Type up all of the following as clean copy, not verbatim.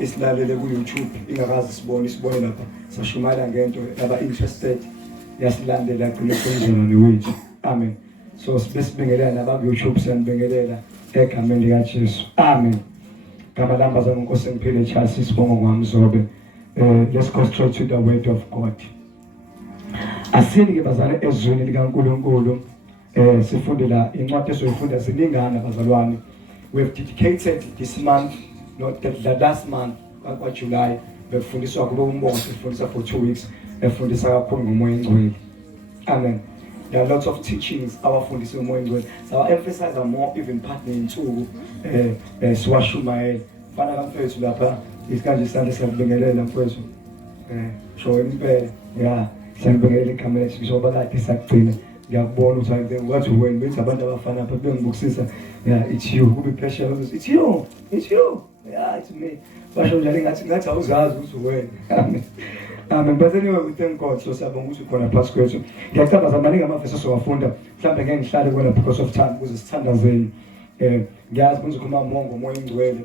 isilalele ku YouTube ingakazi sibone lapha sashumayela ngento laba interested yasilandela kunekhonzana newethu. Amen. So sibingelela naba YouTube sanibingelela egameni lika Jesu. Amen. Gama lamba zaNkosi ngiphile Charles Mzobe. Let's go straight to the word of God. Asini ke bazalwane ezweni likaNkulunkulu sifundela incwadi esoyifunda ziningana bazalwane. We have dedicated this month, not the last month kwa July, befundiswa kube umbongo sifundisa for 2 weeks efundisa kakhulu ngomoya engcwele. Amen. There are lots of teachings abafundisi ngomoya engcwele. So I emphasize more even partner insuku siwashumayela. Fana kamfethu lapha isikanje sande siyabingelela mfethu. Show impela. Yeah. Siyabingelela igama lethu njengoba kade sakugcina. Ngiyakubona ukuthi ngathi wena bethi abantu abafana apha bengibukisisa. Yeah, it's you. Kube pressure it's you. It's you. Yeah, it's me. Basho njalo ngathi awuzazi ukuthi wena. Amen. Amen. But anyway, we thank God. So siyabonga ukuthi khona phansi kwethu. Ngiyacabanga amaningi amavesi sowafunda. Mhlawumbe ngeke ngihlale kona because of time ukuze sithandazeni. Ngiyazi ukuthi ukhuluma ngomoya engcwele.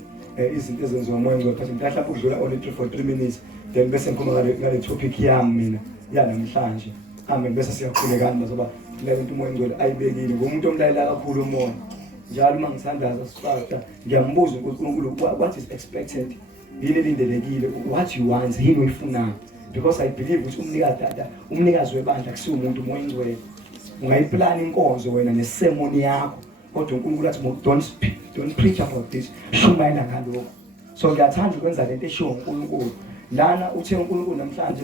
Izinto ezenziwa ngomoya engcwele. But ngiyahla ukudlula only 3 minutes. Then bese ngikhuluma ngale topic yami mina. Ya namhlanje. Amen. Bese siyakhulekana bazoba le nto umoya engcwele ayibekile. Ngomuntu omlalela kakhulu umoya. Njalo uma ngisandaza sifaka ngiyambuza uNkulunkulu what is expected. Yini lindelekile? What you want? Yini uyifunayo? Because I believe ukuthi umnikazi webandla kusiwe umuntu umoya engcwele. Ungayiplana inkonzo wena nesemoni yakho. Kodwa uNkulunkulu athi don't preach about this. Shumayela ngalokho. So ngiyathanda ukwenza lento eshiwo uNkulunkulu. Lana uthe uNkulunkulu namhlanje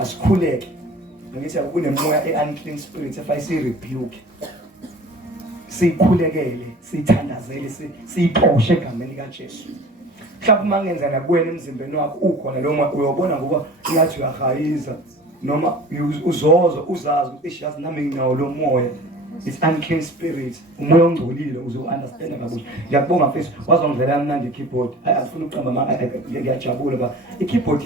asikhuleke. Ngithi akunemoya unclean spirit efayisi rebuke. Sikhulekele, sithandazele, siyiphoshe egameni kaJesu. Mhlawumbe mangenza nakuwena emzimbeni wakho ukhona lo moya uyobona ngoba ngathi uyahayiza noma uzozo uzazi ukuthi yazi nami nginawo lo moya. It's unclean spirit. Umoya ongcolile uzo-understand kabuhle. Ngiyakubonga mfethu wazongidlela mnandi i-keyboard. Afuna uqamba ngiyajabula ba i-keyboard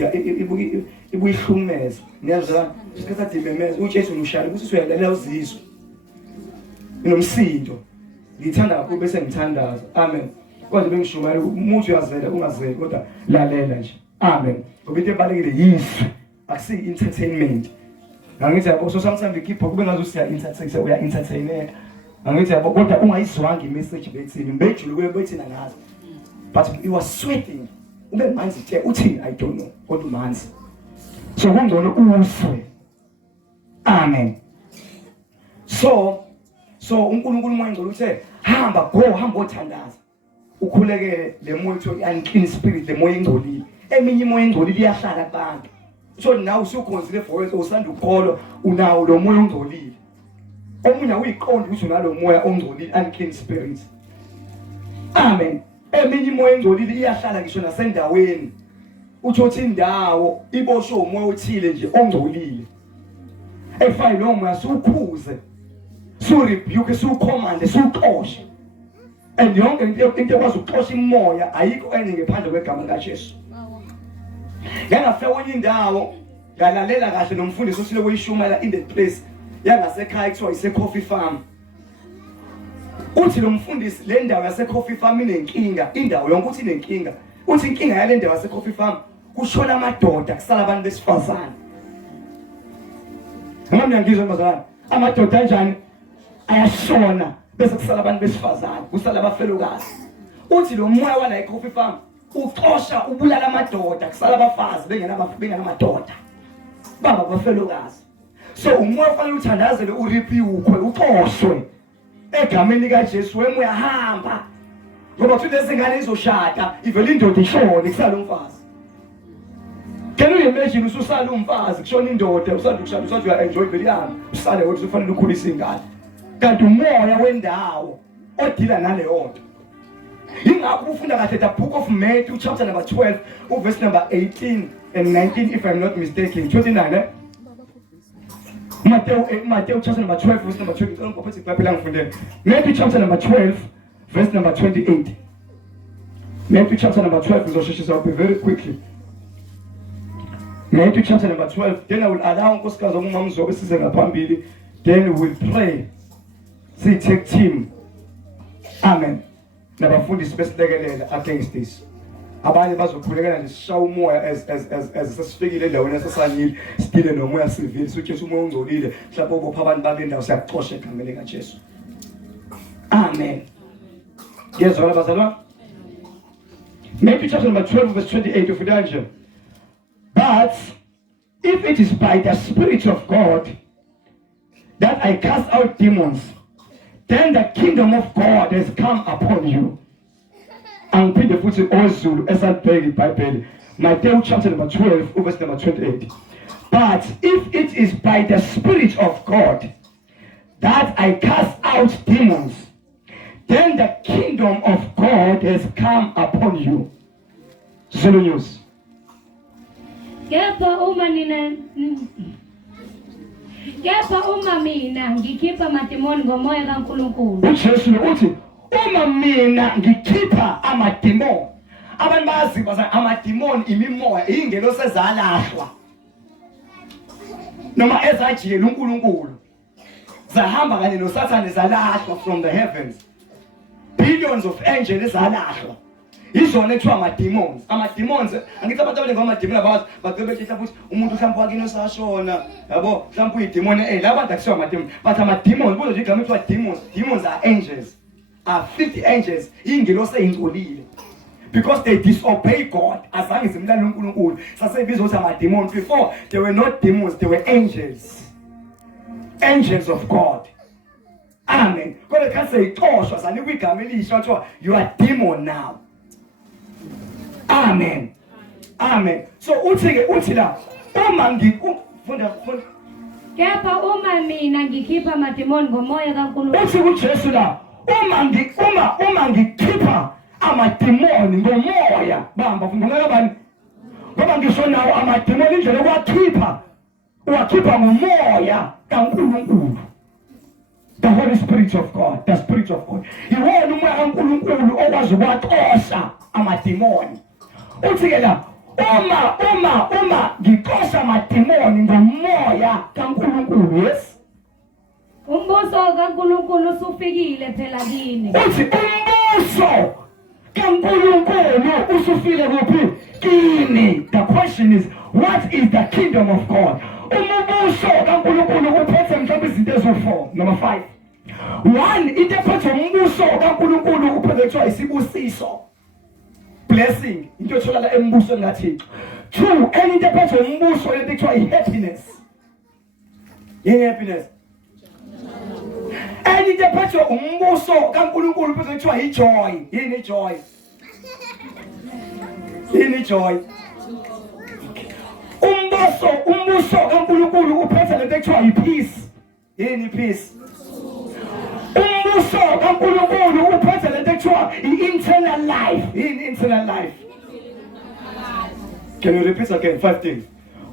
ibuyihlumeza. Niyazwa isikhathi dimemeza uJesu ushaya ukuthi uyalalela uzizwe. Inomsindo. Ngithanda kakhulu bese ngithandaza. Amen. Kodwa bengishumayela umuntu uyazela ungazeli kodwa lalela nje. Amen. Ngoba into ebalekile yizwi akusi entertainment. Angithi yabo so sometimes ikipho kube ngathi usiya entertain uya entertaineka. Angithi yabo kodwa ungayizwanga imessage bethini mbejulu kube bethina ngazo. But it was sweating. Ube manzi nje uthi I don't know kodwa manzi. So kungcono uswe. Amen. So uNkulunkulu moya engcwele uthe hamba othandaza. Ukhulekele le moya unclean spirit le moya engcolile. Eminye imoya engcolile iyahlala kubantu. So now usukhonzile for usanda ukholwa unawo lo moya ongcolile. Omunye uyiqonda ukuthi unalo moya ongcolile unclean spirit. Amen. Eminye imoya engcolile iyahlala ngisho nasendaweni. Uthi indawo iboshwe umoya othile nje ongcolile. Efile lo moya sukhuze. Su rebuke su command su xoshe. And yonke into ekwazi ukuxosha imoya ayikho enye ngaphandle kwegama likaJesu. Ngangafika kwenye indawo ngalalela kahle nomfundisi osile kuyishumayela in the place yangasekhaya kuthiwa ise coffee farm. Uthi lo mfundisi le ndawo yase coffee farm inenkinga, indawo yonke uthi inenkinga. Uthi inkinga yale ndawo yase coffee farm kushona amadoda kusala abantu besifazane. Noma ngiyangizwa bazalwane, amadoda kanjani ayashona bese kusala abantu besifazane, kusala abafelokazi. Uthi lo moya wala coffee farm uxosha ubulala amadoda kusala abafazi bengenamadoda baba abafelokazi. So umoya ufanele uthandazele urebuke uxoshwe egameni likaJesu wemoya hamba ngoba kuthi lezingane izoshada ivele indoda ishone kusala umfazi. Can you imagine ususala umfazi kushona indoda usanda ukushada usathi uya enjoy vele yami usale ukuthi ufanele ukhulisa ingane kanti umoya wendawo odila naleyo nto. Ingakho ufunda kahle the book of Matthew chapter number 12 verse number 18 and 19 if I'm not mistaken. 29 eh? Matthew chapter number 12 verse number 20. Matthew chapter number 12 verse number 28. Matthew chapter number 12 is I'll be very quickly. Matthew chapter number 12. Then I will allow unkosikazi uMama Mzobe size ngaphambili. Then we will pray. See, take team. Amen. Nabafundisi besilekelela against this. abanye bazokhulekela nje sishawa umoya as sesifikile endaweni esasangile sidile nomoya sivile uJesu umoya ongcolile mhlawumbe ubopha abantu babendawo siyakuxosha egameni likaJesu. Amen. Ngiyezwela bazalwane. Matthew chapter number 12 verse 28 of Elijah. But if it is by the Spirit of God that I cast out demons, then the kingdom of God has come upon you. Angiphinde futhi oZulu esalibheka iBhayibheli. Matthew chapter number 12 verse number 28. But if it is by the Spirit of God that I cast out demons, then the kingdom of God has come upon you. Zulu News. Kepha uma mina ngikhipha amadimoni ngomoya kaNkulunkulu. uJesu uthi uma mina ngikhipha amadimoni. Abantu bayaziba amadimoni imimoya ingelo sezalahlwa. Noma ezajiyela uNkulunkulu. Zahamba kanye noSathane zalahlwa from the heavens. Billions of angels zalahlwa. Izona ekuthiwa ama-demons. Ama-demons, angithi abantu abaningi ama-demons abawazi bagcebethe futhi umuntu mhlawumbe wakini osashona, yabo, mhlawumbe uyidemon la bantu akusiwa ama-demons. But ama-demons, buzo nje igama ekuthiwa demons. Demons are angels. Are 50 angels. Iy'ngelosi ey'ngcolile. Because they disobey God. Azange zimlale uNkulunkulu. Sasebizwa ukuthi ama-demons. Before, they were not demons, they were angels. Angels of God. Amen. Kodwa kha seyixoshwa sanikwa igama elisha kuthiwa you are demon now. Amen. Amen. So uthi la uma funda. Kepha uma mina ngikhipha amadimoni ngomoya kaNkulunkulu. Uthi uJesu la uma ngikhipha amadimoni ngomoya bamba ngomela bani. Ngoba ngisho nawo amadimoni indlela uwakhipha ngomoya kaNkulunkulu. The Holy Spirit of God, the Spirit of God. Iwona umoya kaNkulunkulu okwazi ukuwaxosha amadimoni. Uthi ke la uma ngixosha amadimoni ngomoya kaNkulunkulu, yes. Umbuso kaNkulunkulu usufikile phela kini. Uthi umbuso kaNkulunkulu usufile kuphi? Kini. The question is, what is the kingdom of God? Umbuso kaNkulunkulu uphethe mhlawumbe izinto ezo-4. Number 5. 1, into ephethe umbuso kaNkulunkulu uphethe kuthiwa isibusiso. Blessing, into etholakala embusweni kaThixo. 2, enye into ephethe umbuso lento ekuthiwa i-happiness. Yini happiness? Enye into ephethe umbuso kaNkulunkulu uphethe kuthiwa i-joy. Yini i-joy? Yini i-joy? Umbuso kaNkulunkulu uphethe lento ekuthiwa i-peace. Yini i-peace? Umbuso kaNkulunkulu uphethe lento ekuthiwa i-internal life. Yini internal life? Can you repeat again? 5 things.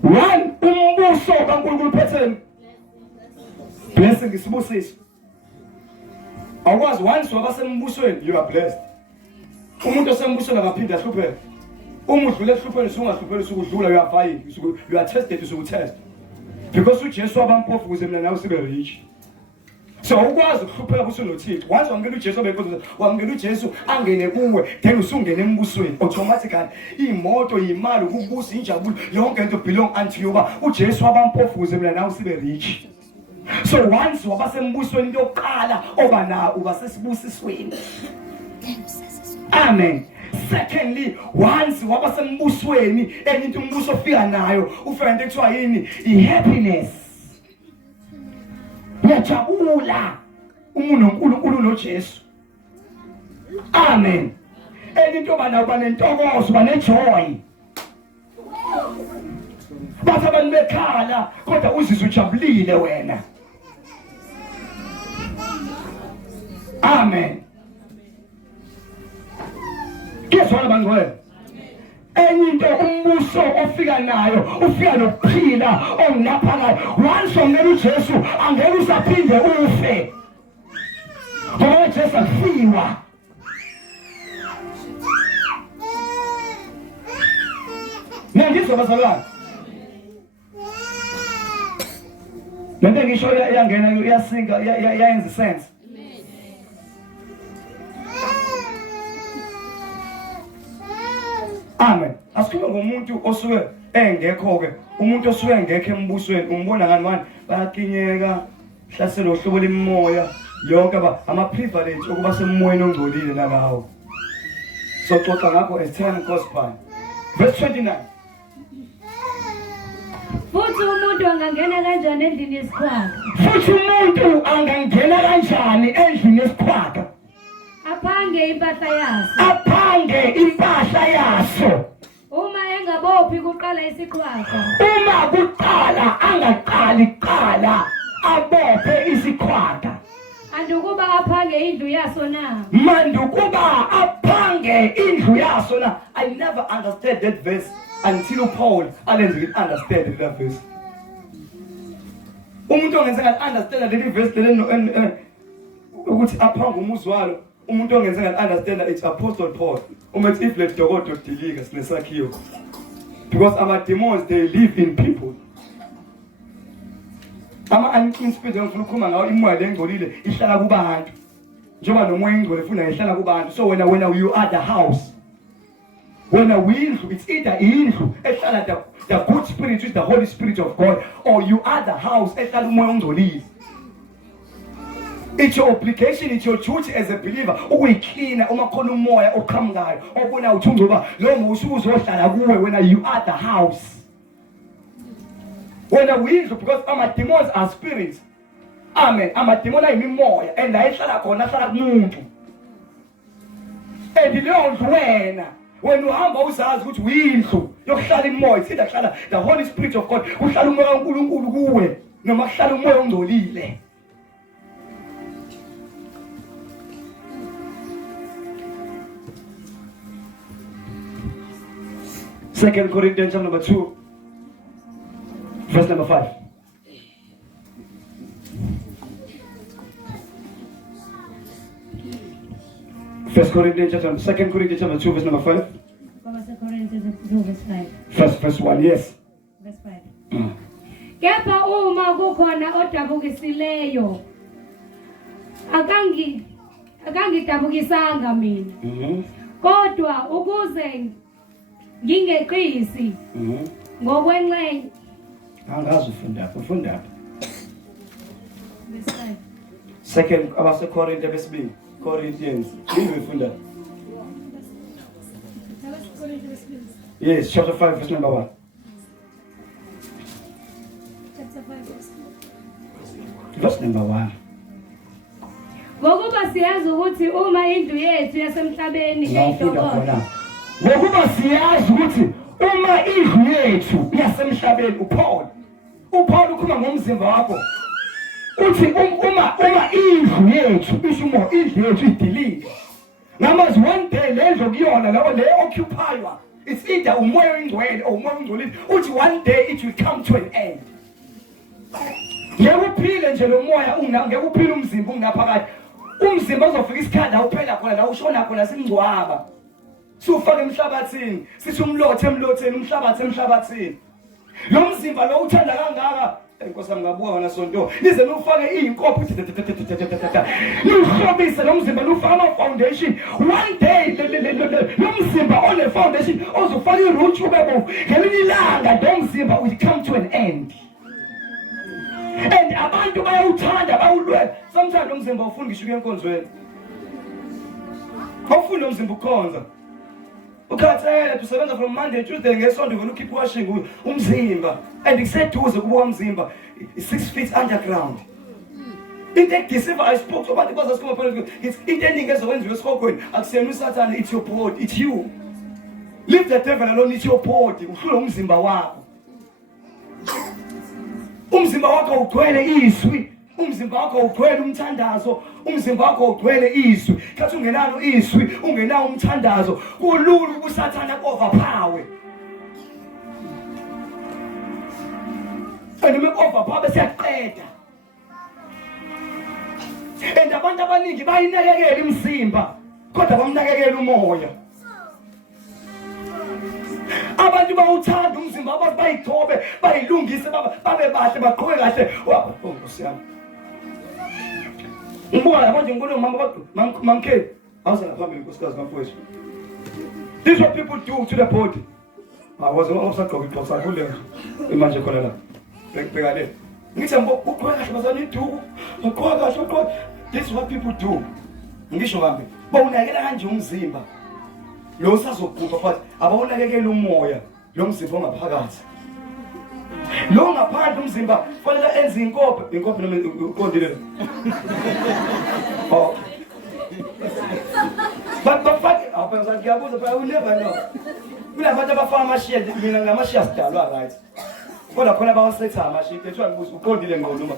1, umbuso kaNkulunkulu uphethe blessing, isibusiso. Awukwazi once wabasembusweni you are blessed. Umuntu osembusweni akaphinde ahlupheke. Uma udlule ehlupheni usungahlupheli usukudlula you are fine. You are tested usukutest. Because uJesu wabampofu ukuze mina nawe sibe rich. So ukwazi ukuhlupheka kusunoThixo. Once wamukela uJesu obekhoza wamukela uJesu angene kuwe then usungena embusweni automatically. Imoto, imali, ukubusa, injabulo yonke into belong unto you. uJesu wabampofu ukuze mina nawe sibe rich. So once wabasembusweni into yokuqala oba na uba sesibusisweni. Amen. Secondly, once wabasembusweni enye into umbuso ofika nayo ufika into ekuthiwa yini? I-happiness. Uyajabula uNkulunkulu noJesu. Amen. Enye into bana uba nentokozo, uba nejoy. Bathi abantu bekhala kodwa uzizwe ujabulile wena. Amen. Kezwana bangcwele. Enye into umbuso ofika nayo ufika nokuphila ongaphakathi. Once wamukela uJesu angeke usaphinde ufe. Ngoba uJesu afiwa. Ngizwa bazalwane. Lento ngisho iyangena iyasinga iyayenza sense. Amen. Asikhuluma ngomuntu osuke engekho-ke, umuntu osuke engekho embusweni, umbona ngani manje bayakinyeka, hlaselo uhlobo lemimoya, yonke ama-privilege okuba semoyeni ongcolile nalawo. So xoxa ngakho as time goes by. Verse 29. Futhi umuntu angangena kanjani endlini yesikhwaka? Futhi umuntu angangena kanjani endlini yesikhwaka? Aphange impahla yaso. Aphange impahla yaso. Uma engabophi kuqala isikhwaka. Uma kuqala angaqali qala abophe isikhwaka. Andukuba aphange indlu yaso na. Mandukuba aphange indlu yaso na. I never understood that verse until Paul didn't understand that verse. Umuntu ongenza ngathi understand leli verse leli ukuthi aphange umuzi walo. Umuntu ongenza ngathi understand it's Apostle Paul. Umethi if let dokodo dilika sinesakhiwo. Because our demons they live in people. Ama-unclean spirits ngifuna ukukhuluma ngawo imoya engcolile ihlala kubantu. Njengoba nomoya engcole funa ihlala kubantu. So when you are the house, when we it's either indlu ehlala the good spirit which is the Holy Spirit of God, or you are the house ehlala umoya ongcolile. It's your obligation, it's your duty as a believer ukuyicleana uma khona umoya oqhamukayo obona uthi ngoba lo musu uzohlala kuwe when you are the house. When we because our demons are spirits. Amen. Our demons are imimoya and ayihlala khona hlala kumuntu. And leyo ndlu wena when uhamba uzazi ukuthi uyindlu yokuhlala imoya sithi ahlala the Holy Spirit of God uhlala umoya kaNkulunkulu kuwe noma kuhlala umoya ongcolile. Second Corinthians chapter number 2, verse number 5. Second Corinthians chapter 2, verse number 5. Verse 1, yes. Verse 5. Kepha uma kukhona odabukisileyo akangidabukisanga mina. Kodwa ukuze ngingeqisi ngokwenxenye. Angazi ufunda. Second Corinthians. Ufunda. Yes, chapter 5, verse number 1. Chapter 5, verse number 1. Ngokuba siyazi ukuthi uma indlu yethu yasemhlabeni ngiyidokotela. Ngokuba siyazi ukuthi uma indlu yethu yasemhlabeni uPaul ukhuluma ngomzimba wakho. Uthi uma indlu yethu ishumo indlu yethu idilike. Namazi one day lendlu kuyona lawo le occupywa. It's either umoya ongcwele or umoya ongcolile. Uthi one day it will come to an end. Ngeke uphile nje lo moya ngeke uphile umzimba ungaphakathi. Umzimba uzofika isikhathi la uphela khona la ushona khona singcwaba. Sufaka emhlabathini, sithi umlothe emlotheni, umhlabathi emhlabathini. Lo mzimba lo uthanda kangaka, Nkosi yami ngabuka wena sonto. Nize nufake izinkopho. Nihlobise lo mzimba nufaka ama foundation. One day lo mzimba on the foundation ozofaka iroot ubebo. Ngelinye ilanga lo mzimba will come to an end. And abantu bayawuthanda bawulwela. Sometimes lo mzimba ufuna ngisho enkonzweni. Awufuni lo mzimba ukhonza. Ukhathele tusebenza from Monday Tuesday ngesonto vele ukhipha washing umzimba and ngiseduze kubuka umzimba 6 feet underground. Into ekudisiva I spoke to abantu bazasikuma phela it's into eningi ezokwenziwa esikhokweni akusena uSathane it's your body it's you. Leave the devil alone it's your body uhlula umzimba wakho. Umzimba wakho ugcwele izwi. Umzimba wakho ugcwele umthandazo, umzimba wakho ugcwele izwi. Kathi ungenalo izwi, ungenawo umthandazo, kulula ubusathana overpower. And overpower bese yaqeda. And abantu abaningi bayinakekela imizimba, kodwa bamnakekela umoya. Abantu bawuthanda umzimba wabo bayigcobe, bayilungise babe bahle baqhubeke kahle. Nkosi yami. Ngibona manje ngibona mama K. Awusela phambili nkosikazi kaMfowethu. This is what people do to the body. I was also talking to someone imagine khona la. Bekale. Ngithi ukhoya kahle bazani do. Ukhoya kahle ukhoya. This is what people do. Ngisho kambe. Bawunakela kanje umzimba. Lo sazogqupha but abawunakekela umoya, lo mzimba ongaphakathi. Lo ngaphandle umzimba kufanele enze inkophe noma uqondile. Oh. But apha ngiyabuza but I will never know. Kunabantu abafaka amashiya mina ngamashiya sidalwa right. Kodwa khona bawasetha amashiya ethiwa ngibuza uqondile ngqo noma.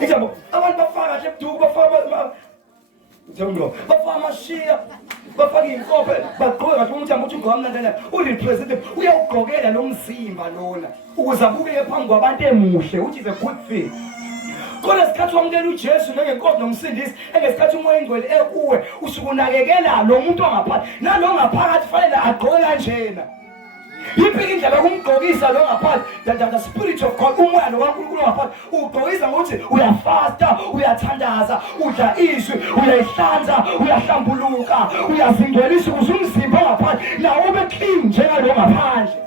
Ijambo abantu bafaka nje ebuduku bafaka Jongo, bafaka amashiya, bafaka inkophe, bagqoka kahle umuntu ambuthi ugqokamnandana, urepresentative uyawugqokela lo mzimba lona ukuze abukeke phambi kwabantu emuhle, which is a good thing. Kodwa isikhathi wamukela uJesu ngenkosi nomsindisi, engesikhathi umoya engcwele ekuwe, usukunakekela lo muntu ongaphakathi, nalo ngaphakathi fanele agqoke kanjena. Yiphi indlela yokumgqokisa lo ngaphakathi, the spirit of God, umoya lo kaNkulunkulu ngaphakathi, ugqokisa ngokuthi uyafasta, uyathandaza, udla izwi, uyayihlanza, uyahlambuluka, uyazingcwelisa ukuze umzimba ongaphakathi nawo ube clean njengalo ngaphandle.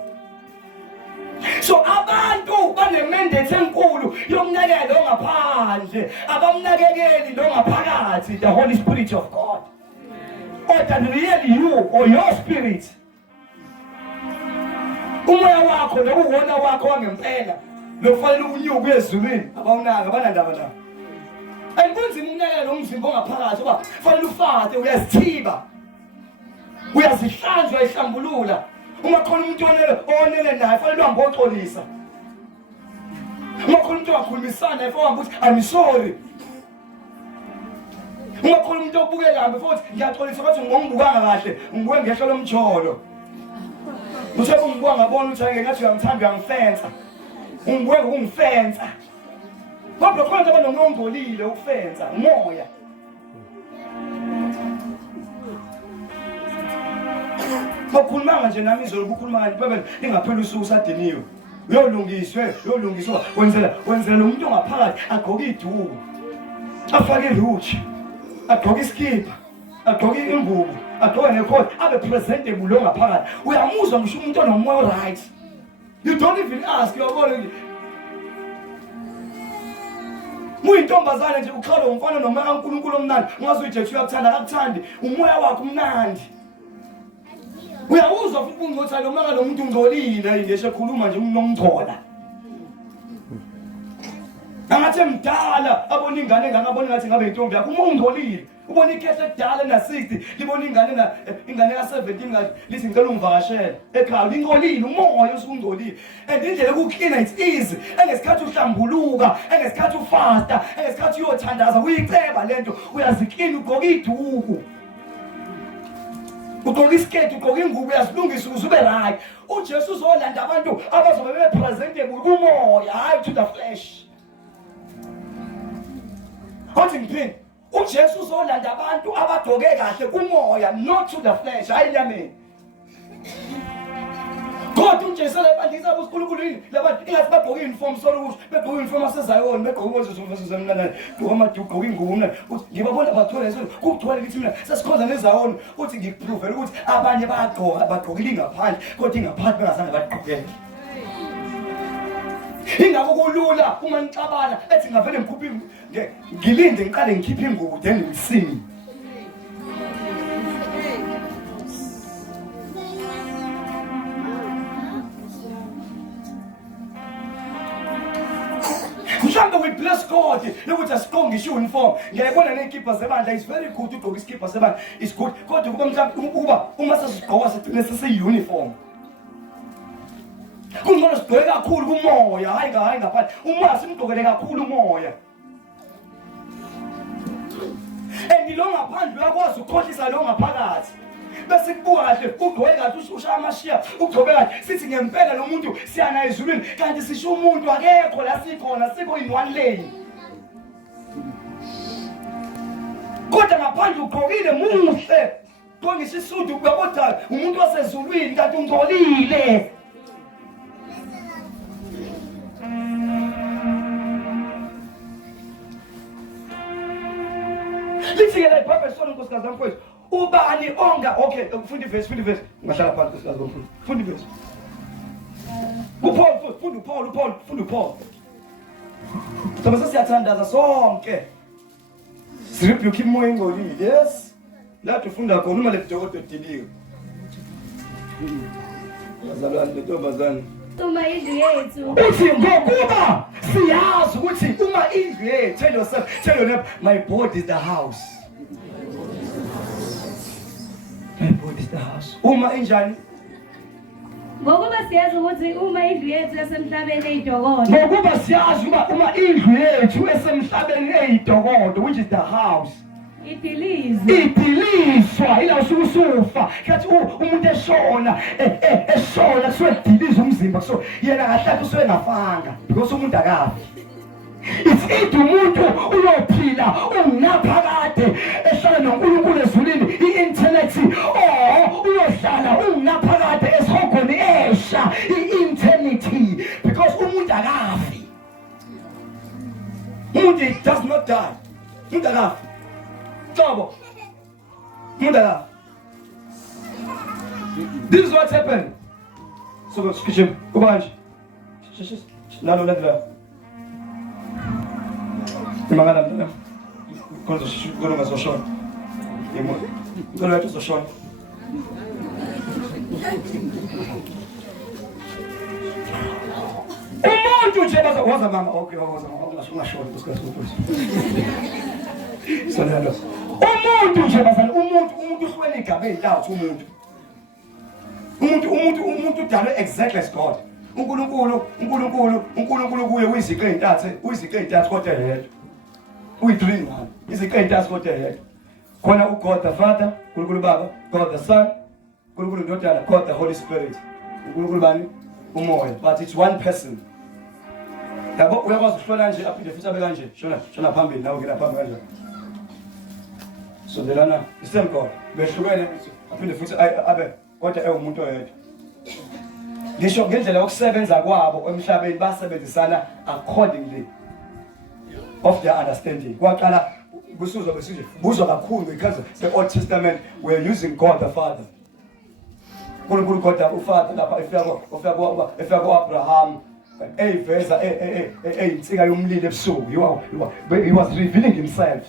So abantu banemandate enkulu yokunakekela lo ngaphandle, abamnakekeli lo ngaphakathi, the Holy Spirit of God. Or than really you or your spirit. Umoya wakho nokuwona wakho wangempela lofanele unyuke ezulwini abawunaka banandaba la. Ayikunzima ukunakekela lo mzimba ongaphakathi ngoba kufanele ufate, uyazithiba, uyazihlanzwa, ihlambulula. Uma khona umuntu onele naye fanele uhambe oxolisa. Uma khona umuntu wakhulumisana naye fanele uthi I'm sorry. Uma khona umuntu obuke kabi futhi ngiyaxolisa ukuthi ngongibukanga kahle, ngibuke ngehlo lomjolo. Uthe ungibuka ngabona ukuthi ake ngathi uyamthanda uyangifensa. Ungibuke ngokungifensa. Kodwa khona abantu ngongcolile ukufensa, umoya. Bakhuluma nje nami izolo ukukhuluma kanje bebe ingaphela usuku sadiniwe. Uyolungiswa wenzela lo muntu ongaphakathi agqoke iduku. Afake iruchi. Agqoke iskipa. Agqoke ingubo. Agqoke necoat abe presentable lo ngaphakathi. Uyamuzwa ngisho umuntu onomoya right. You don't even ask, uyabona nje. Muyintombazane nje ukhala umfana noma kaNkulunkulu omnandi, ungaze ujethi uyakuthanda akakuthandi, umoya wakho umnandi. Uyawuzwa futhi ungothi lo maka lo muntu ungcolile ngisho ekhuluma nje unomgcola. Angathi mdala abona ingane engangabona ngathi ngabe intombi yakho uma ungcolile. Ubona ikhehle edala na60, libona ingane ka17 ngathi lithi ngicela ungivakashele ekhaya ingcolile umoya usungcolile. And indlela yokuclean it's easy. Engesikhathi uhlambuluka, engesikhathi ufasta, engesikhathi uyothandaza uyiceba lento, uyaziclean ugqoka iduku. Ugqoka isketi, ugqoka ingubo, uyazilungisa ukuze ube right. uJesu uzolanda abantu abazobe bepresentable kumoya, hayi to the flesh. Uthi ngiphi? uJesu uzolanda abantu abagqoke kahle kumoya, not to the flesh, hayi enyameni. Kodwa uJesu lebandisa uNkulunkulu yini? Labantu ingathi bagqoke uniform solukusho, begqoke uniform asezayoni, begqoke uzozumvesuzemnana, ugqoka ingubo mna. Uthi ngibabona bathola leso, kugcwele lithi mina sesikhonza nezayoni, uthi ngikuprove ukuthi abanye bayagqoka, bagqokile ingaphandle, kodwa ingaphandle bengazange bagqokele. Ingakho kulula uma ngixabana ethi ngavele ngikhuphe ngilinde ngiqale ngikhiphe ingubo then ngisini. Mhlawumbe we bless God lokuthi asiqonge uniform. Ngiyayibona nezikipa zebandla is very good ugqoka isikipa sebandla is good. Kodwa kuba mhlawumbe ukuba uma sesigqoka sigcine sesiyi-uniform. Kungcono sigqoke kakhulu kumoya, hayi ngaphandle. Umoya simgqokele kakhulu umoya. And lo ngaphandle uyakwazi ukukhohlisa lo ngaphakathi. Bese kubuka kahle ugqoke kahle ushaya amashiya ugcobe kahle sithi ngempela lo muntu siyana ezulwini kanti sisho umuntu akekho la sikhona sikho in one lane. Kodwa ngaphandle ugqokile muhle. Kongisho isudi uyabona umuntu wasezulwini kanti ungcolile. Lithi lithi-ke la iBhayibheli sona nkosikazi wami mfowethu ubani onga okay funda ivesi ungahlala phansi nkosikazi wami funda ivesi uPaul funda uPaul Sobe sesiyathandaza sonke sirebuke imoya engcolile yes lapho ufunda khona uma ledokodo diliwe bazalwane lentombazane uma indlu yethu uthi ngokuba siyazi ukuthi uma indlu yethu tell your neighbor my body is the house my body is the house uma injani ngokuba siyazi ukuthi uma indlu yethu yasemhlabeni eyidokodo ngokuba siyazi uma indlu yethu esemhlabeni eyidokodo which is the house idiliswa ila usufa kathi umuntu eshona kuswediliza umzimba so yena kahle kusuke ngafanga because umuntu akafi it's umuntu uyophila ungaphakade eshona noNkulunkulu ezulwini iinternity uyohlala ungaphakade esihogweni esha iinternity because umuntu akafi umuntu does not die umuntu akafi Trouble. Mudala. This is what happened. So go speak him. Go back. No, let her. The man. Go to my social. Go to social. Umuntu nje baza mama okay waza mama short discuss so nalo umuntu nje bazana umuntu uhlwele igaba ezintathu umuntu udalwe exactly as God uNkulunkulu kuye uyiziqe ezintathu kodwa yedwa uyi3 one iziqe ezintathu kodwa yedwa khona uGod the Father uNkulunkulu Baba God the Son uNkulunkulu Ndodana God the Holy Spirit uNkulunkulu bani umoya but it's one person yabo uyakwazi ukuhlola nje aphinde futhi abe kanje shona phambili nawe ngena phambili kanje so delana the same God behlukene aphinde futhi abe kodwa umuntu oyedwa ngisho ngendlela yokusebenza kwabo emhlabeni basebenzisana accordingly of their understanding kwaqala kusuzwa besije buzwa kakhulu because the Old Testament were using God the Father uNkulunkulu God the Father lapha efika Abraham eyiveza insika yomlilo ebusuku he was revealing himself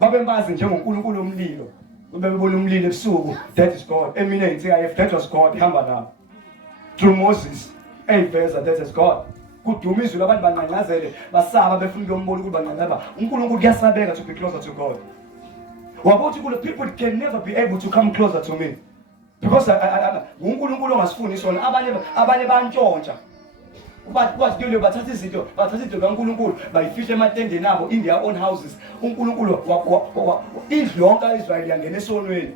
babembazi njengoNkulunkulu omlilo bebona umlilo ebusuku that is God emine insika that was God hamba nabo through Moses eyiveza that is God kuduma izulu abantu banqanqazele basaba befuna ukuyombona ukuthi banqanqaba uNkulunkulu kuyasabeka to be closer to God wabothi kulo people can never be able to come closer to me because uNkulunkulu ongasifuni sona abanye bantshontsha But you bathatha izinto kaNkulunkulu bayifihla ematendeni abo in their own houses uNkulunkulu indlu yonke kaIsrayeli yangena esonweni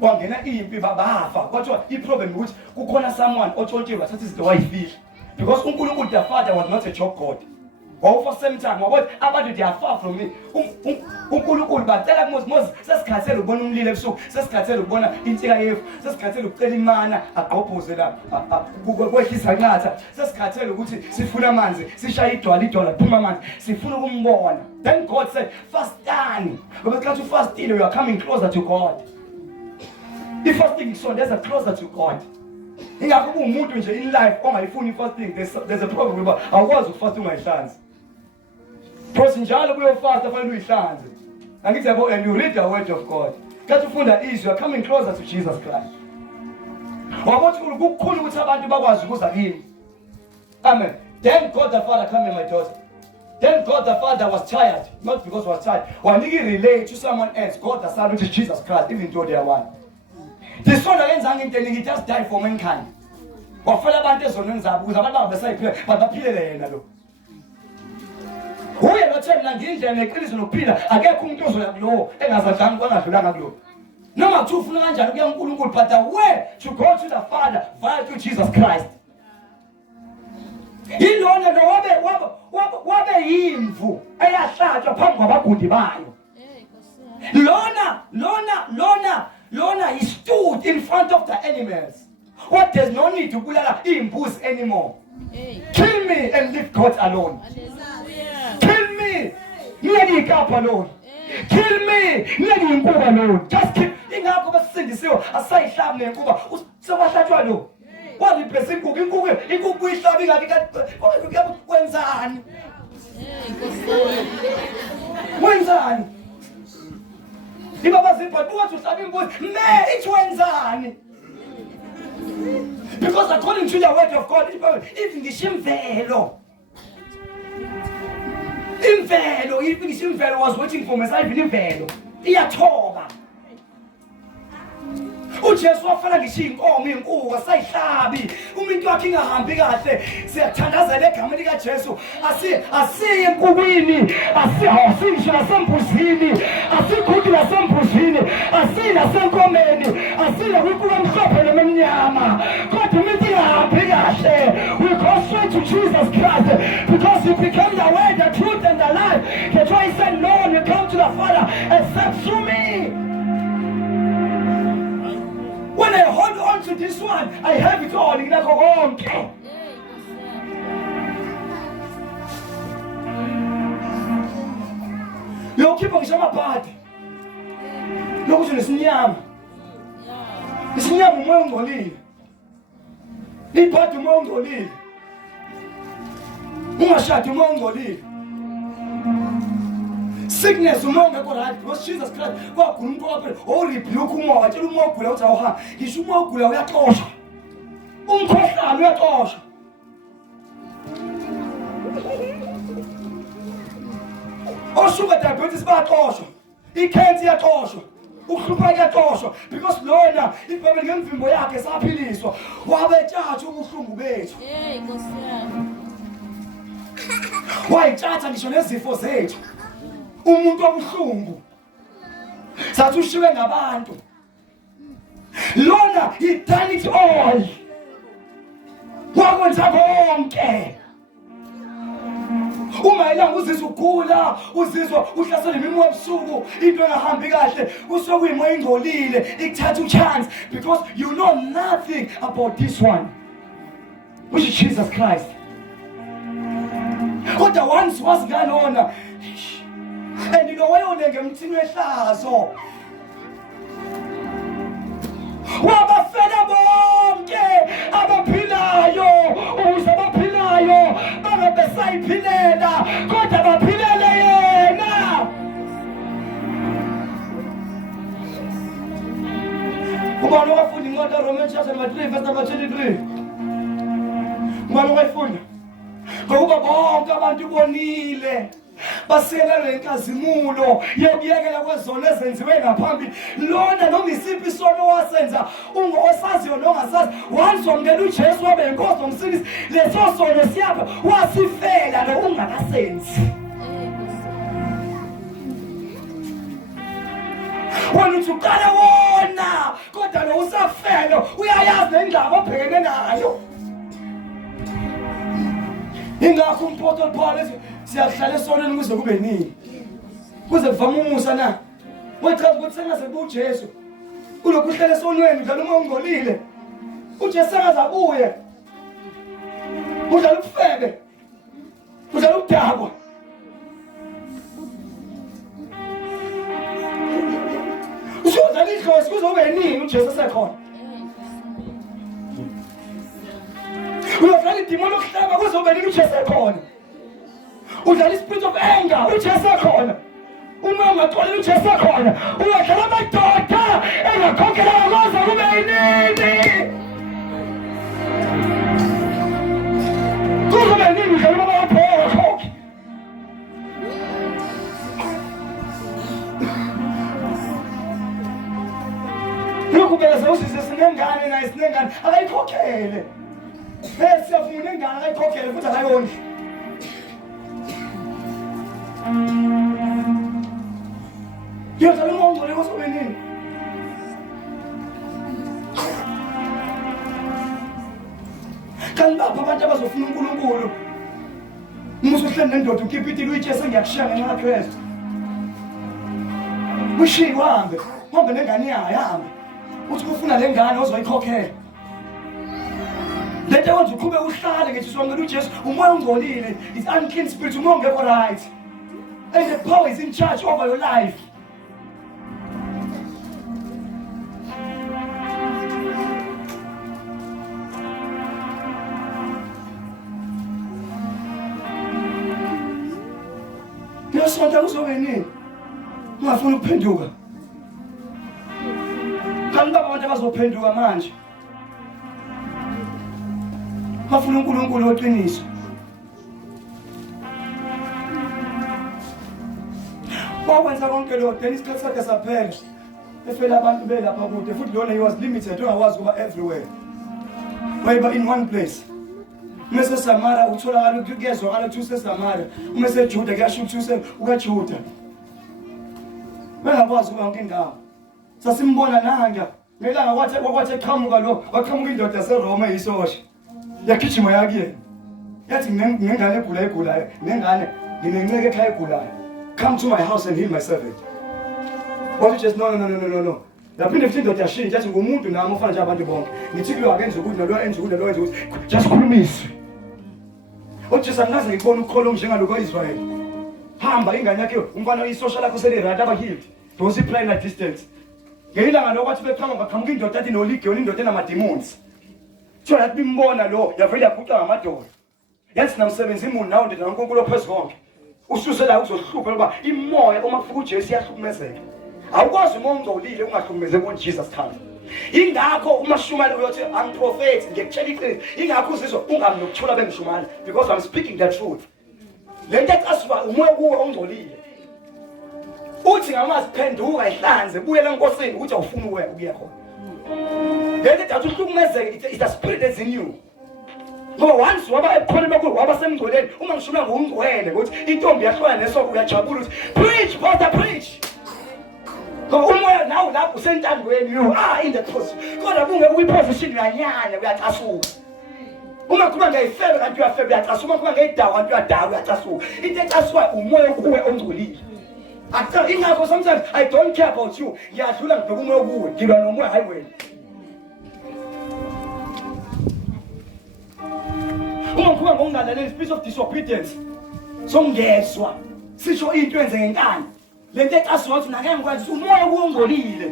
kwangena impi babafa kwathiwa iproblem ukuthi kukhona someone otshontshe bathatha izinto wayifihla because uNkulunkulu the Father was not a joke God for same time wabothi abantu they are far from me uNkulunkulu batela kuMoses sesikhathele ukubona umlilo ebusuku sesikhathele ukubona insika yefu sesikhathele ukucela imana agqobhoze la kwehlisa nqatha sesikhathele ukuthi sifuna amanzi sishaya idwala phuma amanzi sifuna ukumbona then God said fastani ngoba xa ufastile you are coming closer to God if fasting is so there's a closer to God ingakho umuntu nje in life ongayifuni fasting there's a problem about awukwazi ukufasta ungayihlanzi because njalo kuyofasta fanele uyihlanze angithi yabo and you read the word of God kathi ufunda izwi you are coming closer to Jesus Christ wabothi kukhulu ukuthi abantu bakwazi ukuza kimi amen then God the Father come my daughter then God the Father was tired not because he was tired wanika relate to someone else God the Son which is Jesus Christ even though they are one the son akenzanga into eningi just die for mankind wafela abantu ezonweni zabo ukuze abantu bangabesayiphila baphilele yena lo uye lothe mina ngindlela neqiniso nokuphila akekho umuntu ozoya kulo engazadlanga kwangadlulanga kulo noma kuthi ufuna kanjani kuya uNkulunkulu but the way to go to the Father via to Jesus Christ yilona lo wabe yimvu eyahlatshwa phambi kwabagundi bayo Lona he stood in front of the animals. What there's no need to bulala imbuzi anymore. Kill me and leave God alone. Kill me. Leave God alone. Kill me. Ngiyinkuba lo. Just kill. Ingakho basindisiwe asayihlabi nenkuba. Usewahlatshwa lo. Waliphesa inkukhu ihlabi ingaki kwenzani? Wenzani? Ibaba zibhathi wathi uhlaba imbuzi. Ithi wenzani? Because according to the word of God, even imvelo, even imvelo was waiting for Messiah. Even imvelo iyathoba. uJesu wafana ngisho inkomo inkulu asayihlabi umuntu wakhe ingahambi kahle siyathandazela egama lika Jesu asiye enkukwini asisho nasembuzini asikhudi nasembuzini asiye nasenkomeni asiye kwinkuku emhlophe nemnyama kodwa umuntu ingahambi kahle we go straight to Jesus Christ because he became the way, the truth and the life. That's why he said no one will come to the Father except through me. When I hold on to this one, I have it all. Lo keep on shama bad. Lo kuthi nesinyama. Isinyama umoya ongcolile. Ibhadi umoya ongcolile. Ungashadi umoya ongcolile. Sickness umoya ongekho right because Jesus Christ kwagula umuntu waphela rebuke umoya watshela umoya ogula uthi awuhambi ngisho umoya ogula uyaxoshwa umkhohlane uyaxoshwa osugar diabetes bayaxoshwa ikhensi iyaxoshwa ukuhlupha iyaxoshwa because lona ibhayibheli ngemvimbo yakhe saphiliswa wabetshatha ubuhlungu bethu Nkosi yami wayitshatha ngisho nezifo zethu umuntu obuhlungu sathi ushiwe ngabantu lona he done it all wakwenza konke uma ilanga uzizwa ugula uzizwa uhlasela imimoya ebusuku into engahambi kahle usokuyimoya engcolile ikuthatha uchance because you know nothing about this one which is Jesus Christ kodwa once wazi ngalona and lo wayonenge emthini wehlazo wabafela bonke abaphilayo ukuze abaphilayo bangabe sayiphilela kodwa baphilele yena ubani wafunda incwadi kaRomans chapter 3 verse number 23 ubani wayifunda ngoba bonke abantu bonile basela lenkazimulo yokuyekela kwezono ezenziwe ngaphambili lona noma isiphi isono wasenza ungosaziyo nongasazi once wamkela uJesu wabe inkosi nomsindisi leso sono siyapha wasifela lo ungakasenzi wena uthi uqala wona kodwa lo usafela uyayazi nendaba obhekene nayo ingakho umpotoli Paul siyahlala esonweni kuze kube nini kuze kuvame umusa na wachaza ukuthi sengaze kuJesu kulokhu uhlele esonweni udlala umoya ongcolile uJesu sengaze abuye udlala ubufebe udlala ubudakwa usudlala idlozi kuzobe nini uJesu sekhona uyadlala idimoni lokuhlaba kuzobe nini uJesu sekhona udlala spirit of anger uJesu ekhona uma ungaxoleli uJesu ekhona uyadlala amadoda engakhokhela ngoze kube yinini kuzobe nini udlala amabhoko lokubeza usise sinengane naye sinengane akayikhokhele siyafuna ingane akayikhokhele futhi akayondli Yozala ngongcole kosobe nini kanibapha abantu abazofuna uNkulunkulu umuso uhleli nendoda ukhipha itili uyitshese ngiyakushiya ngenxa kaKristu ushiye uhambe nengane yayo hambe uthi kufuna lengane ozoyikhokhela lento wenza uqhubeka uhlale ngethi sonke uJesu umoya ongcolile is unclean spirit umoya ongekho right And the power is in charge over your life. Ngiyasonta kuzobe nini? Ungafuna ukuphenduka. Kanti abantu abazophenduka manje. Bafuna uNkulunkulu weqiniso. Wakwenza konke lokho, then isikhathi sakhe saphela. Efela abantu belapha kude futhi lona he was limited, ungakwazi kuba everywhere. Wayiba in one place. Mese Samara utholakala ukuyezwakala ukuthi useSamara, umese Juda kuyasho ukuthi ukaJuda. Bengakwazi ukuba yonke indawo. Sasimbona nanga, ngelanga kwathi eqhamuka lo, waqhamuka indoda yaseRoma eyisosha. Yagijima yakuyena. Yathi ngengane egulayo, nengane nginenceke ekhaya egulayo. Come to my house and heal my servant. What you just no. Laphinde futhi indoda yashintsha yathi ngumuntu nami ofana nje abantu bonke. Ngithi kulo akenze ukuthi nalo enze ukuthi nalo enze ukuthi just khulumiswe. Ujesu angaze ngikubona ukukholo njengaloko Israel. Hamba ingane yakhe umfana isosha lakho selirada abahiled. Don't see plan at distance. Ngelanga lokwathi beqhamuka indoda ethi nolegion indoda enama-demons. Thola bimbona lo yavele yaphuca ngamadoda. Yathi namsebenzi imuni nawo ndina uNkulunkulu ophezulu konke. Ususela uzohlupha ngoba imoya uma kufika uJesu iyahlukumezeka. Awukwazi uma ungcolile ungahlukumezeki ngoJesus Christ. Ingakho umashumane uyothi I'm prophet ngiyakutshela iqiniso. Ingakho uzizwa ungamnokuthula bengishumane because I'm speaking the truth. Lento ecasuka umoya kuwe ongcolile. Uthi ngamaziphenduka ihlanze buyela enkosini ukuthi awufuni ukuya khona. Lento edathi uhlukumezeke it's a spirit that's in you. Ngoba once waba ekhona kulo waba semngcoleni uma ngishuma ngongcwele ukuthi intombi yahlwana nesoko uyajabula ukuthi preach pastor preach. Ngoba umoya nawo lapho usentandweni you are in the position. Kodwa kunge uyiposition yanyanya uyacasuka. Uma kuba ngayifebe kanti uyafebe uyacasuka, uma kuba ngayidawa kanti uyadawa uyacasuka. Into ecasuka umoya kuwe ongcolile. Ingakho sometimes I don't care about you. Ngiyadlula ngibheka umoya kuwe, ngilwa nomoya hayi wena. Uma kuba ngongalaleli spirit of disobedience. So ngezwa. Sisho into yenze ngenkani. Lento ecasuka ukuthi nake ngikwazi umoya kuongcolile.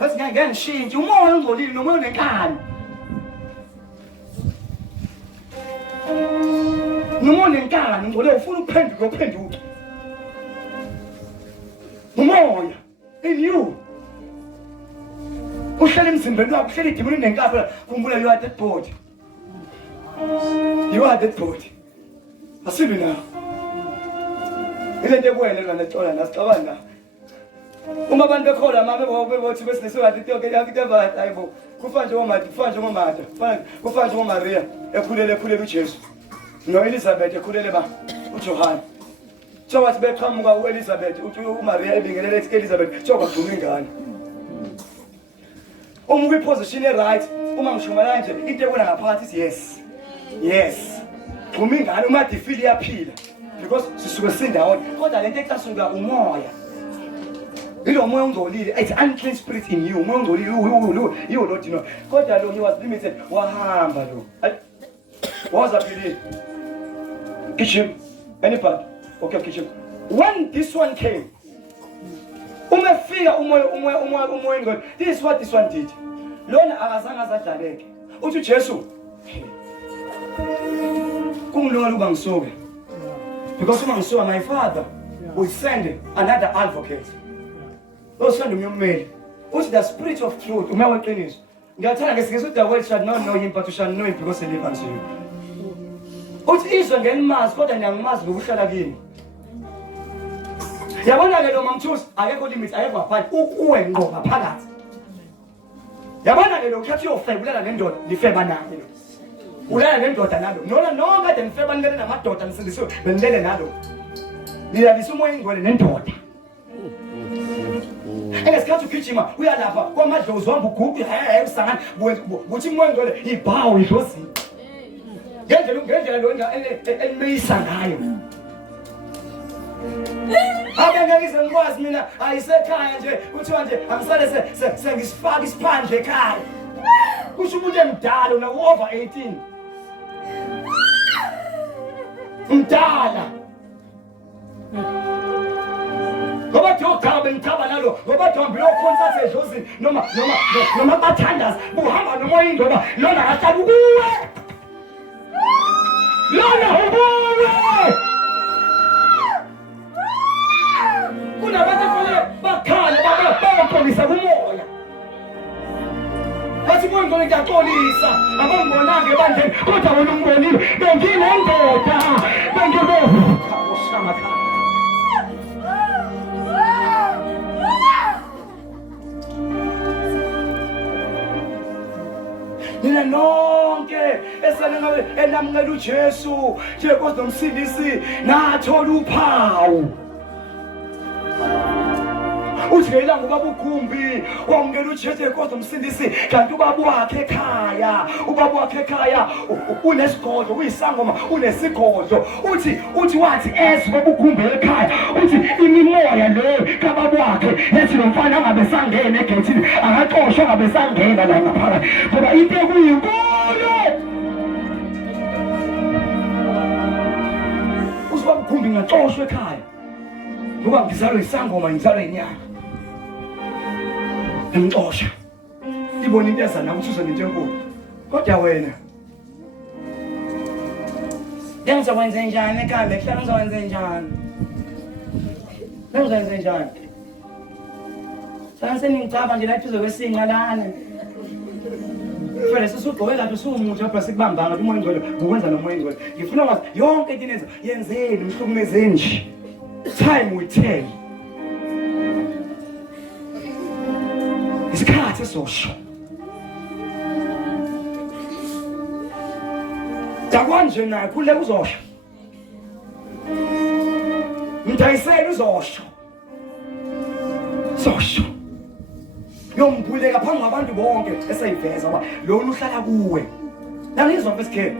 Bese ngeke ngishintshe umoya ongcolile nomoya onenkani. Noma nenkani ngicole ufuna ukuphenduka. Umoya in you. Uhlele emzimbeni wakho, uhlele idimoni nenkani, kumbula you are dead body. You are dead body. Asibi na. Ile nto kuwena lana thola nasicabanga. Uma abantu bekhola mama bethi bese nesokathi tonke yakuteva hayibo. Kufa nje ngoMartha, kufa nje ngoMaria, ekhulele uJesu. No Elizabeth ekhulele uJohane. So wathi beqhamuka uElizabeth uMaria ebingelele ethi Elizabeth sokwagcuma ingane. Uma kwiposition right, uma ngishumana nje into ekona ngaphakathi ithi yes. Gcuma ingane uma difili yaphila because sisuke sindawona. Kodwa lento ecasuka umoya. Ilo moya ongcolile, it's unclean spirit in you. Moya ongcolile you not know. Kodwa lo he was limited. Wahamba lo. Was up here. Kitchen. Any part? Okay, kitchen. When this one came, umefika umoya ngoni. This is what this one did. Lona akazange azadaleke. Uthi Jesu. Kungilona uba ngisoke. Because uma ngisoka my father will send another advocate. Osanda umyomeli. Uthi the spirit of truth, umoya weqiniso. Ngiyathanda ngesikhathi ukuthi the world shall not know him but you shall know him because he lives unto you. Uthi izwe ngenimazi kodwa ngiyangimazi ngokuhlala kini. Yabona ke lo mamthusi akekho limit akekho ngaphandle ukuwe ngqo ngaphakathi. Yabona ke lo ukhathi uyofebulela nendoda nifeba nayo. Ulala nendoda nalo. Noma kade nifeba nilele namadoda nisindisiwe benilele nalo. Niyalisa umoya ingcwele nendoda. Ngesikhathi ugijima uyalapha kwamadlozi wamba ugugu usangana uthi umoya ngcwele ibhawu idlozi. Ngendlela lo elimeyisa ngayo. Ngeke ngikwazi mina ayisekhaya nje kuthiwa nje angisale sengisifaka isiphandle ekhaya. Kusho umuntu emdala una over 18. Mdala. ngoba Dr. ngithaba nalo ngoba Dombi lo concert edlozini noma bathandaza buhamba nomoya indoba lona akahlala kuwe lona ubuwe kunabantu kufanele bakhala bayaxolisa kumoya bathi moya ngone ngiyaxolisa abangibonanga ebandleni kodwa wena ungibonile benginendoda bengiboshamakhaya. Nina nonke esale ngabe enamukela uJesu njengoNkosi nomsindisi nathola uphawu uthi ngelanga ubaba uGumbi wamukela uJesu njengoNkosi nomsindisi kanti ubaba wakhe ekhaya unesigodlo uyisangoma unesigodlo uthi wathi ubaba uGumbi ekhaya uthi imimoya leyo kababa wakhe yathi lo mfana angabe sangena egethini akaxoshwe angabe sangena la ngaphakathi ngoba into kuyinkolo. Ubaba uGumbi ngaxoshwe ekhaya ngoba ngizalwe isangoma ngizalwe inyanga ngixosha ibona into ezana ukuthi uzona into enkulu kodwa wena ngizokwenza njani ekhaya behlala ngizokwenza njani sana seningicaba nje lapho uzokwesinqa lana Fela sesugqoke lapho sumuntu lapho sikubambanga umoya ingcwele ukwenza nomoya ingcwele ngifuna ngathi yonke into enenza yenzeni mhlukumezeni nje time will tell isikhathi esosho Dakwanje naye kule uzosho Mdayisele uzosho Sosho Yomphuleka phambi kwabantu bonke esayiveza ngoba lona uhlala kuwe Nangizwa mfesikhe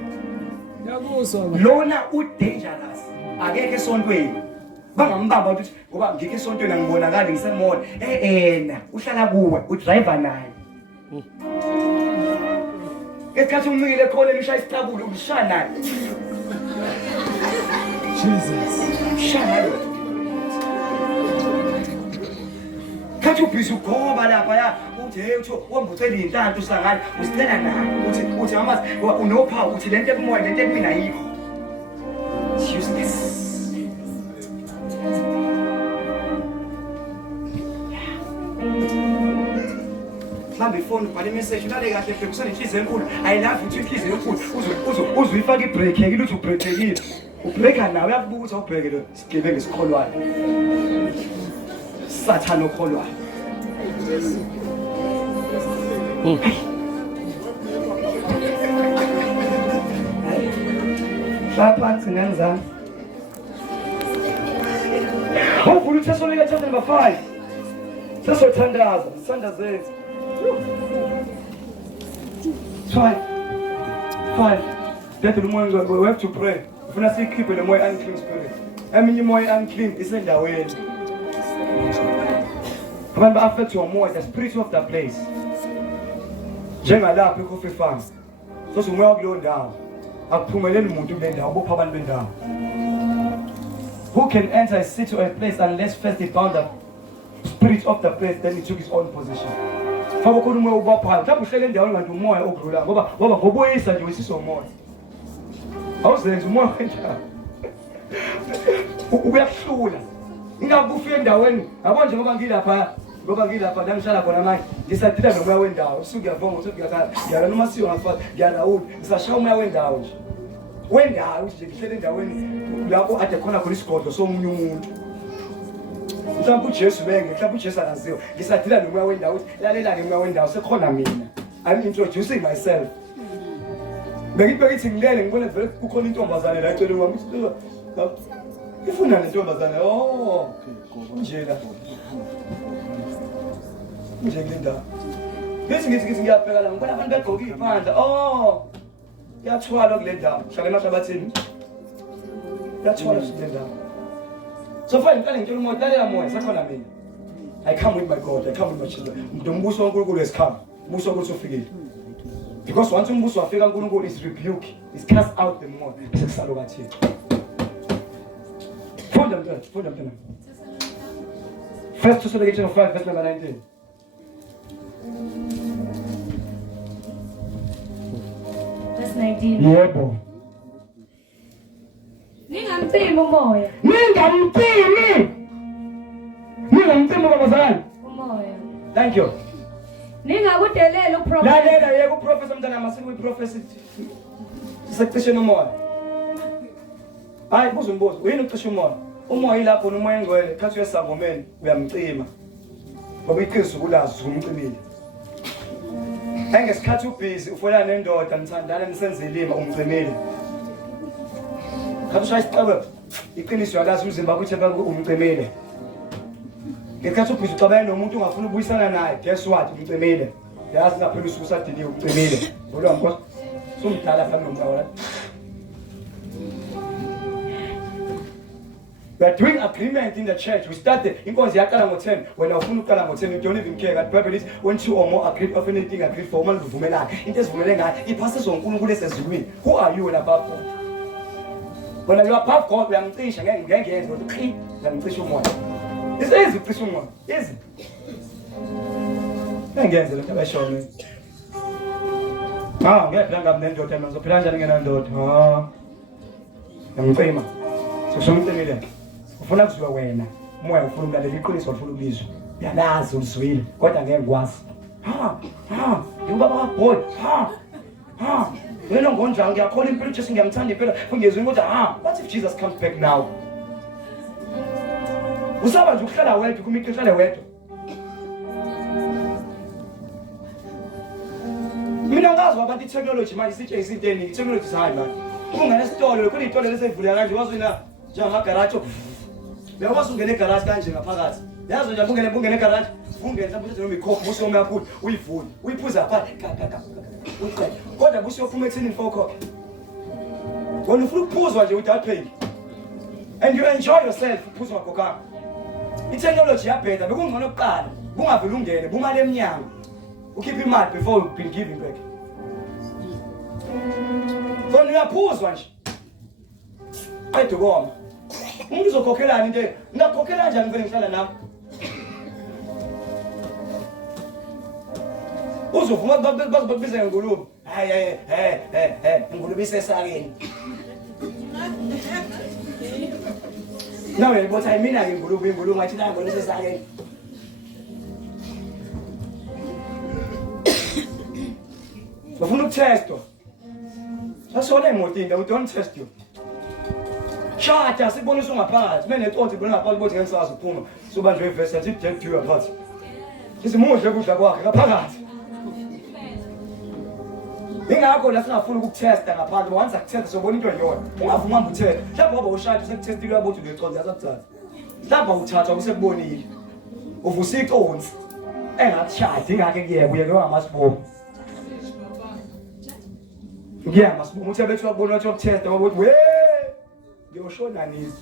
Yakuzwa lona dangerous akekho esontweni bangambamba ukuthi ngoba ngikho esontweni angibonakali ngisemona uhlala kuwe udriver naye Esikhathi umikile khona ushaya isitabule ushaya naye Jesus shaya lo Kathi ubhizi ugoba lapha ya uthi uthi wambuthela inhlanhla usangani usicela naye uthi amazi unophawu uthi lento ekumoya lento ekubina ayikho useless Mhlambe ifoni ubhale message ulale kahle bhe kusene inhliziyo enkulu I love you inhliziyo enkulu uzuyifaka ibreak yekile uthi ubreakekile ubreaka nawe uyakubuka ukuthi awubheke lo sigebe ngesikholwayo Sathana okholwayo Phansi ngenzani Uvula uThesalonika chapter number 5 Sesothandaza sithandazeni 5 That we have to pray ufuna sikhiphe le moya unclean spirit eminye moya unclean isendaweni abantu affect your moya the spirit of the place njengalapha eCoffee Farm so umoya kuleyo ndawo akuphumeleli umuntu kule ndawo bopha abantu bendawo who can enter a city or a place unless first he found the spirit of the place then he took his own position Faka khona umoya ubaphayo mhlawumbe uhlele endaweni kanti umoya ogudlula ngoba ngobuyisa nje wesiso umoya awuzenza umoya kanjani uyahlula ingakufika endaweni yabo nje ngoba ngilapha la ngihlala khona manje ngisadila nomoya wendawo usuku uyavonga ukuthi ngiyala noma siyo ngafaka ngiyalawula ngisashaya umoya wendawo nje nje ngihlele endaweni lapho ade khona isigodlo somunye umuntu mhlawumbe uJesu mhlawumbe uJesu akaziwa ngisadila nomoya wendawo ukuthi lalela ke umoya wendawo sekhona mina I'm introducing myself Bengithi ngilele ngibona vele kukhona intombazane la ecela wami ifuna le ntombazane nje la nje ngenda ngithi ngiyabheka la ngibona abantu begqoka iziphandla yathwala kule ndawo hlala emashabathini yathwala kule ndawo so fine ngicela ngitshela umoya lalela moya sakhona mina I come with my God I come with my children umbuso waNkulunkulu esikhamba umbuso ukuthi ufikile Because once umbuso wafika uNkulunkulu is rebuke is cast out the more sekusalo kaThixo Funda mntwana First Thessalonians 5 verse number 19. Verse 19. Yebo. Ningamcimi umoya. Ningamcimi babazali. Umoya. Thank you. Ningakudelela uprofessor. Lalela yeke uprofessor mntana masini uprofessor. Sisecishe umoya. Hayi buza umbuzo. Uyini ucishe umoya? Umoya ilapho umoya engcwele khathi uyesangomeni uyamcima. Ngoba iqiniso kulazi umcimile. Engesikhathi ubhizi ufola nendoda nithandana nisenze ilima umcimile. Khathi ushaya isiqaba iqiniso yalazi umzimba ukuthi umcimile. Ngekhathi ubhizi ucabana nomuntu ungafuna ukubuyisana naye, guess what? Umcimile. Yazi ngaphela usuku sadiniwe umcimile. Ngolwa mkhosi. Sumdala fana nomcawa. We are doing agreement in the church. We started inkonzo yaqala ngo-10. Wena ufuna uqala ngo-10, you don't even care. But Bible is when two or more agree of anything agreed for uma livumelana. Into ezivumele ngayo iphase zonkulunkulu esezulwini. Who are you when above God? When you are above God, uyamcisha ngeke yenze ukuthi uyamcisha umoya. It's easy ukucisha umoya. Easy. Ngenze lo tabashona. Ngiyaphila ngami nendoda mina ngizophila kanjani ngenandoda? Ngimcima. Sosomcimile. Ufuna kuzwa wena. Umoya ufuna ukulalela iqiniso ufuna ukulizwa. Uyalazi ulizwile kodwa ngeke ngikwazi. Ubaba kaBoy. Wena ngonjani ngiyakhola impilo Jesu ngiyamthanda impela. Ungezwe ukuthi what if Jesus comes back now? Usaba nje ukuhlala wedwa kumike uhlale wedwa. Mina ngazi abantu itechnology manje isitshenziswa inteni itechnology sayi manje. Ungena esitolo kunitolo lesevuleka kanje wazwina njama garage. Uyakwazi ungena egarage kanje ngaphakathi. Yazi nje ungena egarage, ungena mhlawumbe noma ikhophi buso umakhulu uyivule, uyiphuza phansi uyiqeda. Kodwa buso uphuma ethini foko. Wena ufuna ukuphuzwa nje without paying. And you enjoy yourself uphuza wakho. Itechnology yabheda bekungcono ukuqala, bungavela ungene, bungale eminyango. Ukhipha imali before you been giving back. So niyaphuzwa nje. Qedwe koma. Umuntu uzokhokhelana into, ngakhokhela kanjani ngivele ngihlala nawe? Uzovuma bakubiza ngengulube. Hayi ngulube isesakeni. Nawe bothi mina ke ingulube ngathi la ngulube isesakeni. Bafuna ukutestwa. Sasona emotini, we don't test you. Shada sibonisa ungaphakathi. Mina netonti bona ngaphakathi bothi ngeke sazi ukuphuma. Sobanjwe ivesi yathi dead to apart. Isimudle kudla kwakhe ngaphakathi. Ingakho la singafuna ukutesta ngaphandle, once akutesta sobona into eyona. Ungavuma uhambe uthethe. Mhlawumbe ngoba ushada sekutestilwe yabothi uneconzi yasakuthatha. Mhlawumbe uthatha usekubonile. Uvusa iconzi. Engakushadi ingakho kuyeke uyeke wamasibombo. Masibombo uthi abethu babona ukuthi ukutesta babothi we ngiyoshona nini.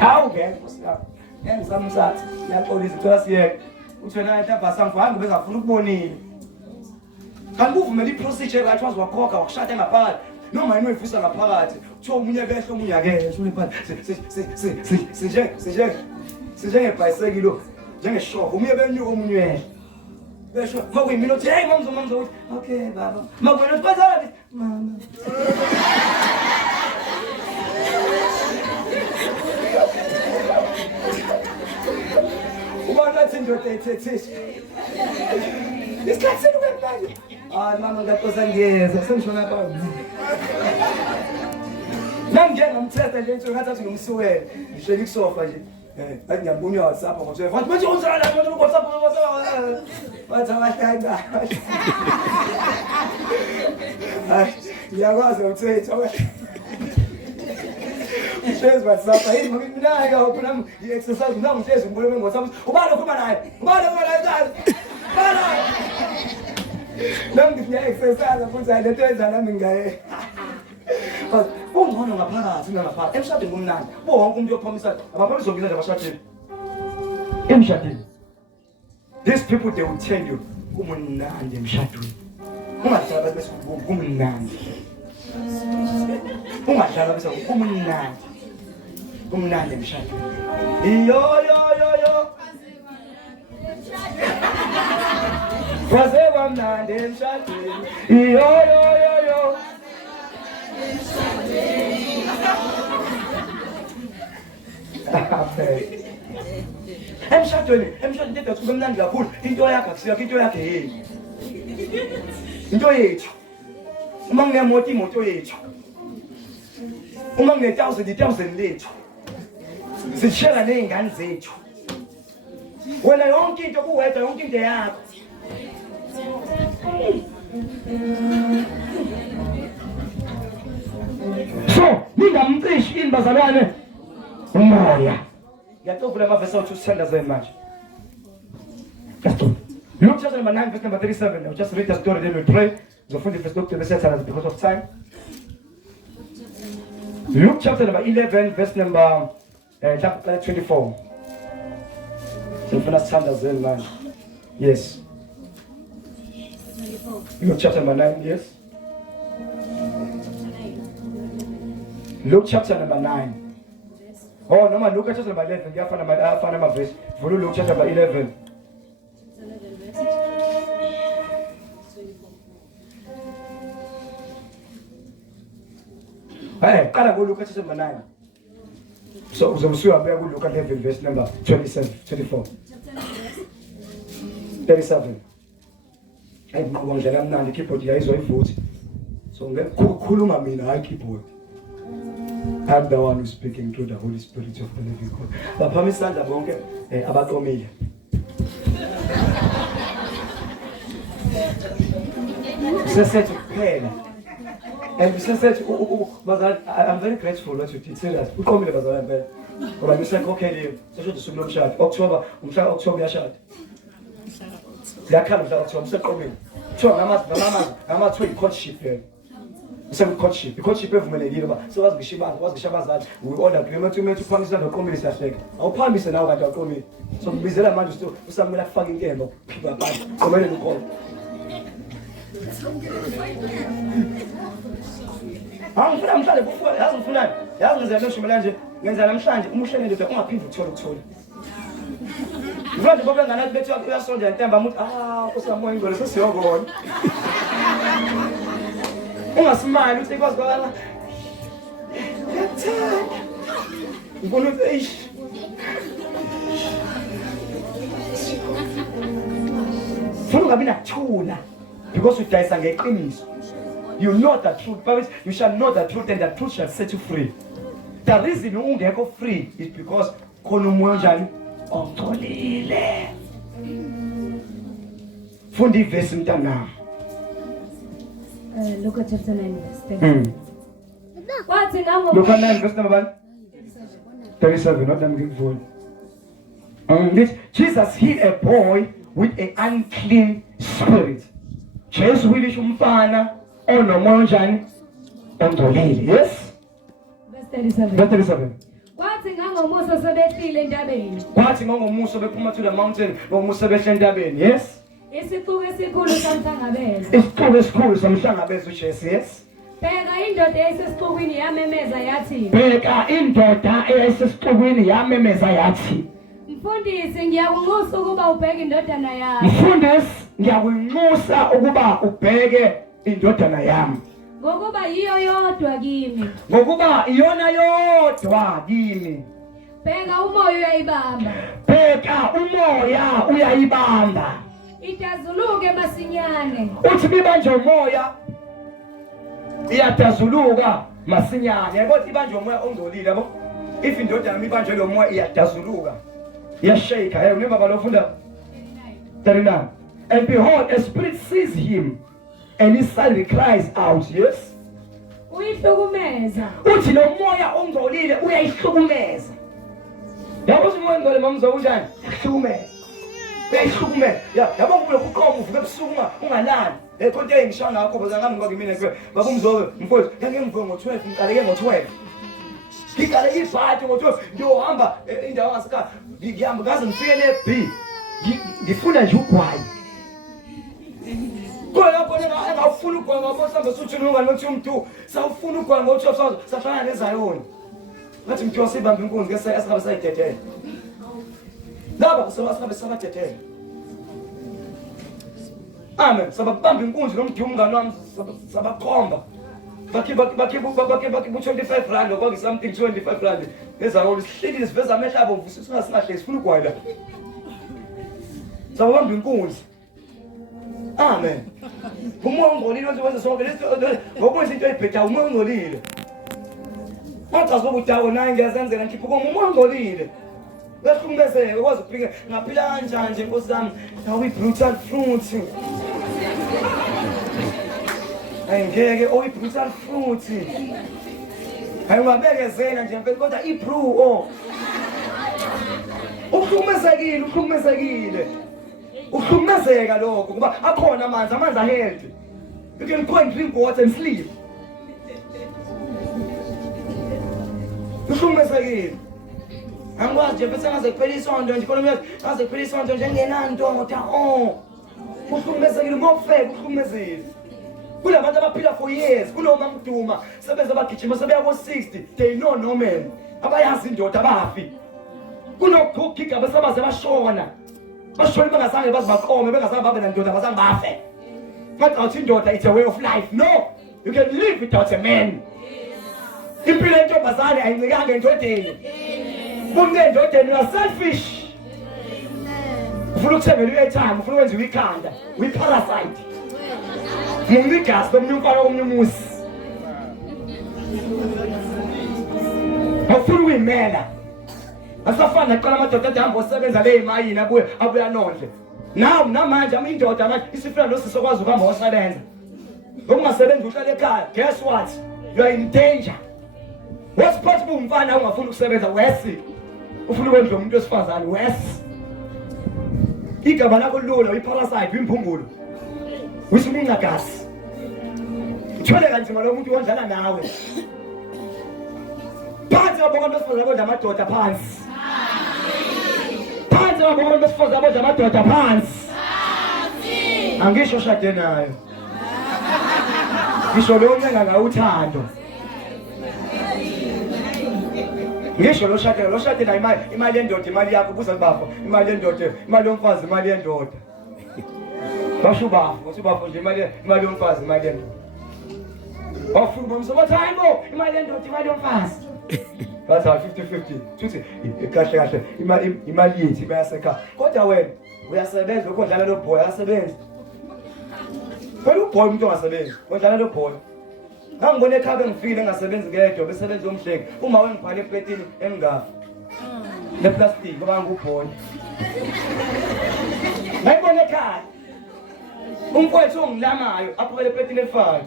Hawu ngeke usilapha. Engizamsathi yaxolisa uthola siyeke. Uthi wena ntabasa ngifanga bezafuna ukubonile. Kanti kuvumela iprocedure right wazi wakhokha wakushada ngaphakathi. Noma yini uyifisa ngaphakathi. Kuthiwa umunye behle umunye akeke. Shule phansi. Ngebhayisekile njengeshofu. Umunye benyuka umunye wehle. Besho makuyimina uthi hey mamzo uthi okay baba. Makwena uthi bazali mama. Ubangathi indoda ethethisha. Isikhathi sekwemanje. Mama ngaphosa ngiyeza sengishona phansi. Nangena ngomthetho nje nje ngathi ngumsuwele. Ngishela ikusofa nje. Bathi ngiyambona WhatsApp ngokuthi manje manje unzala manje WhatsApp. Bathi abahlanga. Ngiyakwazi ukuthetha. Uhlezi WhatsApp hayi mina ke uphuma i-exercise nami uhlezi ngibuleme ngoWhatsApp. Ubani ukhuluma naye? Ubani kazi? Bala. Nami ngiya exercise futhi ayiletheza nami ngaye. Ungcono ngaphakathi ngaphakathi. Emshadweni kumnandi. Wonke umuntu uyophomisa. Abaphamisa zonke izinto abashadweni. Emshadweni. These people they will tell you kumnandi emshadweni. Ungahlala bese kumnandi. Ungahlala bese kumnandi. Kumnandi emshadweni. Yo. Kwaze wamnandi emshadweni. Yo yo yo yo. Emshadweni tethu kumnandi kakhulu. Into yakhe akusiyakho, into yakhe yini? Into yethu. Uma nginemoto imoto yethu. Uma ngine-1000 lethu. Sishela nezingane zethu. Wena yonke into kuwedwa, yonke into yakho. So, ningamcishi ini bazalwane umoya. Ngiyacovula amavesi awethu sithandaze manje. Let's do it. Luke chapter number 9, verse number 37. I'll just read the story, then we'll pray. Zofunda verse Dr. Besetsana because of time. Luke chapter number 11, verse number chapter 24. So first sithandaze manje. Yes. Luke chapter number 9, yes. Luke chapter number 9. Oh, no, Luke chapter number 11. Yeah, I found my verse. Follow Luke chapter number 11. Hey, can I go Luke chapter number 9? So, I'm sure I'm going to look at 11, verse number 27, 24. 37. I'm going to keep on the eyes of foot. So, I keep on. I'm the one who's speaking through the Holy Spirit of the living God. But promise that I'm going to about Omega. Said to pay. And said, I'm very grateful that you did say that. We call me the Bazar. But I said, okay, so should the Sublime shot. October shot. That kind of October, so coming. So I'm not doing courtship here. Some courtship. The courtship of Melody. So what's the Shabbat that we order agreement to promise that the communist aspect. I'll promise now that I'll come in. So Bizarre man to some like fucking game of people are bad. So many to call. I'm trying to go for it. Hasn't fun. Hasn't the notion manager. When I'm trying to motion into the people to you want to go back and I bet you are so that time. What's the morning going to say? Oh, God. Smile, you think what's going on? I'm going to fish. Because you guys are getting you know the truth, you shall know the truth, and the truth shall set you free. The reason you won't go free is because engcolile. Fundi verse mtana. Luke chapter 9 verse 10. Luke 9 verse number 37. Not I'm looking for. Jesus healed a boy with an unclean spirit. Jesus will shumfana onomonjani engcolile. Yes. Verse 37. Verse 37. Kwathi ngangomusa sebehlile entabeni. Kwathi ngangomusa bephuma to the mountain, ngomusa behle entabeni. Yes. Isixuku esikhulu samhlangabeza. Isixuku esikhulu samhlangabeza uJesu. Yes. Bheka indoda eyayisesixukwini yamemeza yathi. Bheka indoda eyayisesixukwini yamemeza yathi. Mfundisi, ngiyakunxusa ukuba ubheke indodana yami. Mfundisi, ngiyakunxusa ukuba ubheke indodana yami. Ngokuba yiyo yodwa kimi. Ngokuba iyona yodwa kimi. Bheka umoya uyayibamba. Bheka umoya uyayibamba. Itazuluke masinyane. Uthi bibanje umoya iyatazuluka masinyane. Yabo ibanje umoya ongcolile yabo. If indodana yami ibanje lo moya iyatazuluka. Yashake. I remember balofunda 39. And behold, a spirit seized him, and his suddenly cries out. Yes. Uyihlukumeza. Uthi lo moya ongcolile uyayihlukumeza. Yabo simoya ngcole mamza unjani? Uyahlukumeza. Uyayihlukumeza. Yabo kulo kuqoma uvuke ebusuku ungalali. Konke engisho ngakho bazangami ngoba kimi nekwe. Baba Mzobe, mfowethu, ngeke ngivuke ngo-12, ngiqaleke ngo-12. Ngicale ibhathi ngo-12 ngiyohamba indawo ngasekhaya ngihamba ngaze ngifike le-B ngifuna nje ugwayi kodwa engawufuna ugwayi ngoba mhlawumbe suthini ungani nokuthi umntu sawufuna ugwayi ngo-12 sahlangana nezayoni ngathi mthiwa siyibambe inkunzi ke asikhabe sayidedela laba asikhabe sabadedela Amen. Sababamba inkunzi nomdumo umngane wami sabakhomba. Bakhe 25 rand okwazi something 25 rand. Ezakho sihlekile siveza amehlo abo singahle sifuna ugwayela. Sababamba inkunzi. Amen. Umoya ongcolile wenza sonke lento ngokwenza into ebhedayo umoya ongcolile. Wacha zobudawo naye ngiyazenzela ngikhipha umoya ongcolile. Befumezeke ukwazi ukufika ngaphila kanjani nje Nkosi yami nawe brutal fruit. Ngeke brutal fruit. Ayungabekezela nje mfethu kodwa ibru Uhlumezekile. Uhlumezeka lokho kuba akhona amanzi ahealthy. You can go and drink water and sleep. Uhlumezekile. Angikwazi nje bese ngaze kuphela isonto nje khona ngaze kuphela isonto nje ngenandoda uhlumezekile uhlumezile kulabantu abaphila for years kunoma mduma sebenza abagijima sebeya ko-60 they know no man abayazi indoda abafi kunokugigika besabaze bashona bengazange bazibaqome bengazange babe nandoda bazange bafe ngathi indoda it's a way of life. No, you can live without a man. Impilo yentombazane ayincikanga endodeni. Endodeni you are selfish. Ufuna ukuthengela i-airtime, ufuna ukwenza ikhanda, uyi-parasite. Mungigazi lomunye umfana omunye umusi. Awufuna ukuyimela. Asafana naqala amadoda adihamba osebenza le emayini abuya nondle. Namanje indoda manje isifuna nosisi okwazi ukuhamba osebenza. Ngokungasebenzi uhlala ekhaya, guess what? You are in danger. What's possible umfana ungafuna ukusebenza wesi? Ufuna ukwenza umuntu wesifazane wesi. Igaba lakho lula uyi-parasite imphungulo. Usimungagazi. Uthole kanzima lo muntu ondlala nawe. Phansi abonga besifazane bodla amadoda phansi. Phansi abonga besifazane bodla amadoda phansi. Angisho shade nayo. Ngisho lo ncenga ngawuthando. Ngisho lo shade na imali yendoda imali yakho buza bafo imali yendoda imali yomfazi imali yendoda. Basho bafo nje imali yomfazi imali yendoda. Bafuna bomsoba time imali yendoda imali yomfazi. That's how 50-50. Tuthi kahle imali yethu bayaseka. Kodwa wena uyasebenza ukudlala lo boy asebenza. Kwelo boy umuntu ongasebenzi, udlala lo boy. Ngangibone ekhaya ngifile engasebenzi ngedwa besebenza umhleki. Uma wengibhale epletini engafi. Le plastic ngoba ngubhoy. Ngayibona ekhaya. Umfowethu ongilamayo aphukele epletini efayo.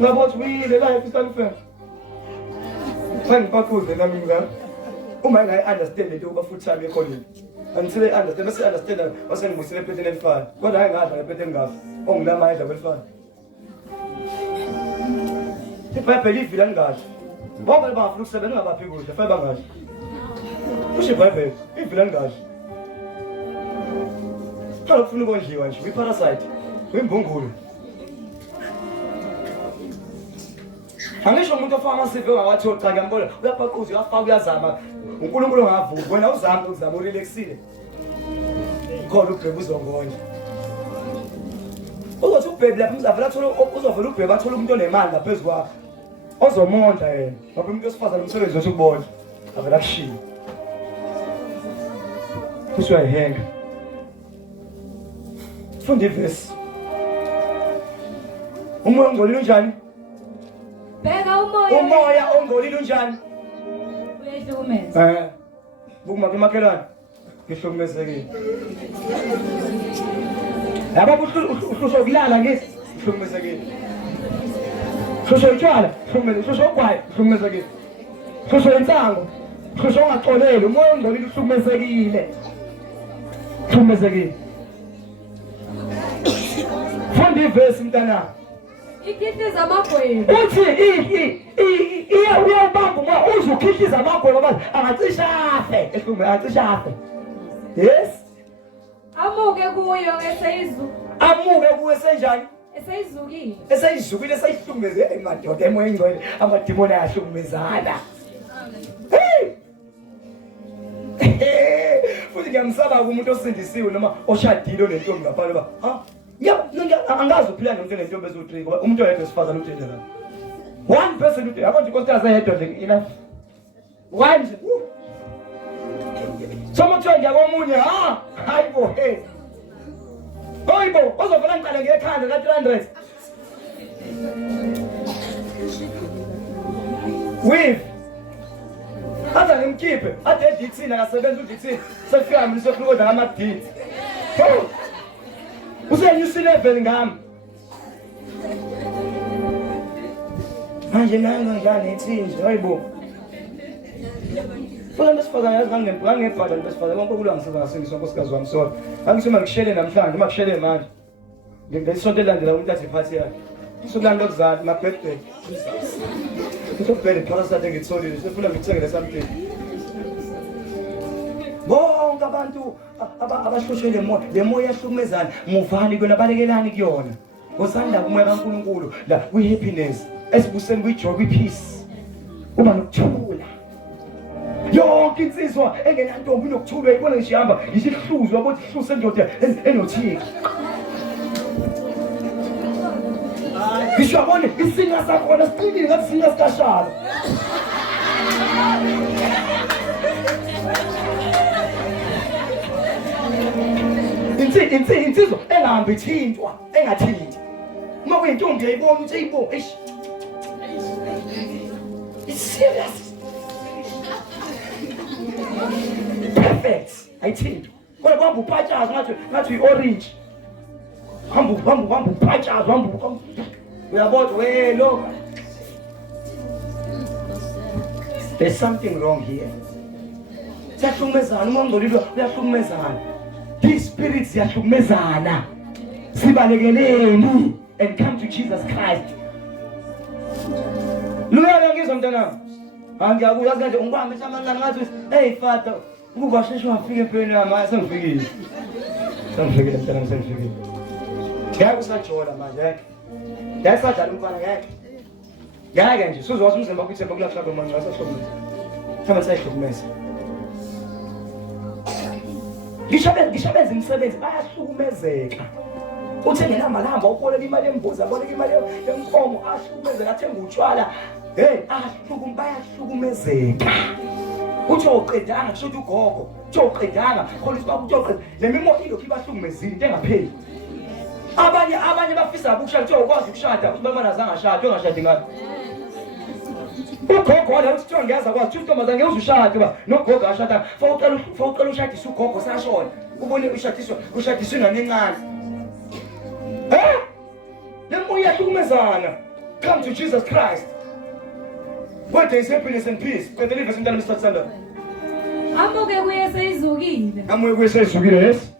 Ngabothi uyile la efistanifela. Fangipakuze nami ngami. Uma ngingayi-understand into yokuba full time ecolile. Until I understand, bese understand wase ngibusile epletini elifayo. Kodwa hayi ngadla epletini engafi. Ongilamayo edla kwelifayo. IBhayibheli ivila ngadla. Ngoba bafuna ukusebenza ungabaphi kudla, fanele bangadla. Kusho iBhayibheli ivila ngadla. Khala ufuna ukondliwa nje, uyi-parasite, uyimbungulu. Angisho umuntu ofaka amasivi ongawatholi cha ngiyambona uyaphaquza uyafaka uyazama uNkulunkulu ongavuki wena uzama urelaxile khona ubhebe uzongonya uzothi ubhebe lapha uzavela athola uzovela ubhebe athola umuntu onemali ngaphezulu kwakho ozomonda yena ngoba umuntu wesifazane umsebenzi wethu ukubona avela kushiya usuyayihenga funda ivesi umoya ongcolile unjani. Beka umoya ongcolile unjani? Uyahlukumeza. Bukuma kumakhelwane. Ngihlukumezekile. Yaba uhlushwa ukulala ngithi ngihlukumezekile. Uhlushwa utshwala, uhlushwa ugwayi, ngihlukumezekile. Uhlushwa insango, uhlushwa ungaxoleli, umoya ongcolile uhlukumezekile. Ngihlukumezekile. Funda ivesi mntana. Ikhihliza amagweba. Uthi uyabamba uma uzukhihliza amagweba abantu angacisha afe. Angacisha afe. Yes. Amuke kuyo eseyizu. Amuke kuyo senjani? Eseyizukile. Eseyizukile seyihlumeze madoda emoya engcwele amadimoni ayahlukumezana. Hey! futhi ngiyamsaba umuntu osindisiwe noma oshadile onentombi ngaphandle ba angazi uphila nomuntu onentombi ezo3 ngoba umuntu oyedwa esifazana umthethe la one person uthi yabo nje inkosikazi ayedwa nje enough one nje somuntu ngiyakomunye hayibo hayibo ozovela ngiqale ngekhanda ka300 with aza ngimkhiphe ade edithini akasebenza udithini sefika mina sefika kodwa ngamaDithi usenyusi level ngami manje nanga njani ethinje hayibo funa besifazana yazi ngangebhala besifazana konke kulwa ngisebenza nkosikazi wami so angisema ngishele namhlanje uma ngishele manje ngesonto elandela umuntu athi party yakhe sokulanda okuzala ma birthday Utobhele parasite ngitsolile sefuna ngithengele something. Bonke abantu abashoshele le moya yahlukumezana muvani kona balekelani kuyona. Ngosanda kumoya kaNkulunkulu la kwi happiness esibuseni kwi joy kwi peace. Uba nokuthula. Yonke insizwa engenantombi nokuthula ibona ngishihamba isihluzwa ukuthi ihluse ndoda enothika. Ngisho isinga sakhona siqinile ngathi singa sikashana. Insizwa engahambi ithintwa engathinti. Uma kuyintombi uyayibona ukuthi ayibo eish. It's serious. Perfect. Ayithintwa. Kodwa kwamba uphatshaza ngathi orange. Hamba uphatshaza hamba. Uyabona lo. There's something wrong here. Siyahlukumezana uma ungcolile uyahlukumezana. These spirits ziyahlukumezana. Sibalekeleni and come to Jesus Christ. Luyana ngizwa mntanami. Angiyakuyazi kanje ungibambe amancane ngathi hey father ukuba sheshe wafika empeleni yami sengifikile. Sengifikile mntanami sengifikile. Ngeke usajola manje. Yasadala umfana yakhe. Ngeke nje sizokwazi umzimba kuthemba kulahla kwemanje wasahlukumeza. Thama sayihlukumeza. Ngishabenza imisebenzi bayahlukumezeka. Uthi ngenamalamba uboleka imali embuzi aboleka imali yenkomo ahlukumezeka athenga utshwala. Hey bayahlukumezeka. Uthi oqedanga kusho ukuthi ugogo, uthi oqedanga khona isibaba uthi oqeda. Le mimo ilokhu ibahlukumezile into engapheli. Abanye bafisa ukushada ukuthi ukwazi ukushada ubaba nazanga shada ongashadi ngayo. Ugogo wala uthi ngiyaza kwazi ukuthi uNtombazane ngeke uzushade ba nogogo ashada fawuqala ushadisa ugogo sashona ubone ushadiswe nanencane. Le moya yahlukumezana. Come to Jesus Christ. Where there is happiness and peace. When the livers in the Mr. Amuke kuye seyizukile. Amuke kuye seyizukile yes.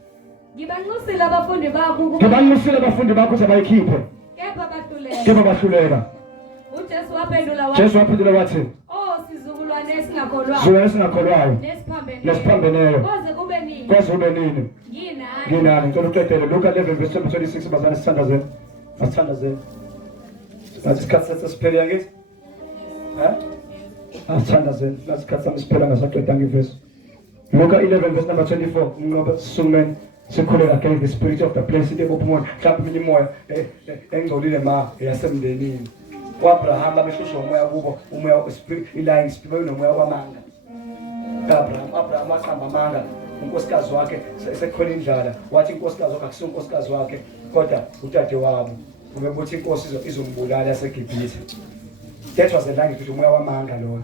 Ngibanxusile abafundi bakho ukuthi bayikhiphe. Kepha bahluleka. Jesu waphendula wathi sizukulwane esingakholwayo. Zukulwane esingakholwayo. Nesiphambeneyo. Koze kube nini? Nginani ngicela uqedele Luka 11 verse 26 bazana sithandazeni. Isikhathi sesiphela ngithi. Asithandazeni. Isikhathi sami siphela ngasaqedanga ivesi. Luka 11 verse number 24 ngoba sisukumene sikhuleka against the spirit of the place ebophumona mhlawumbe mina imoya engcolile ma yasemndenini. Abraham abeshusha umoya kubo umoya spirit lying spirit nomoya wamanga. Abraham wasamba amanga unkosikazi wakhe sekhona indlala wathi unkosikazi wakhe akusiyo unkosikazi wakhe kodwa utade wabo ubebuthi inkosi izombulala yaseGibhithe. That was the language umoya wamanga lona.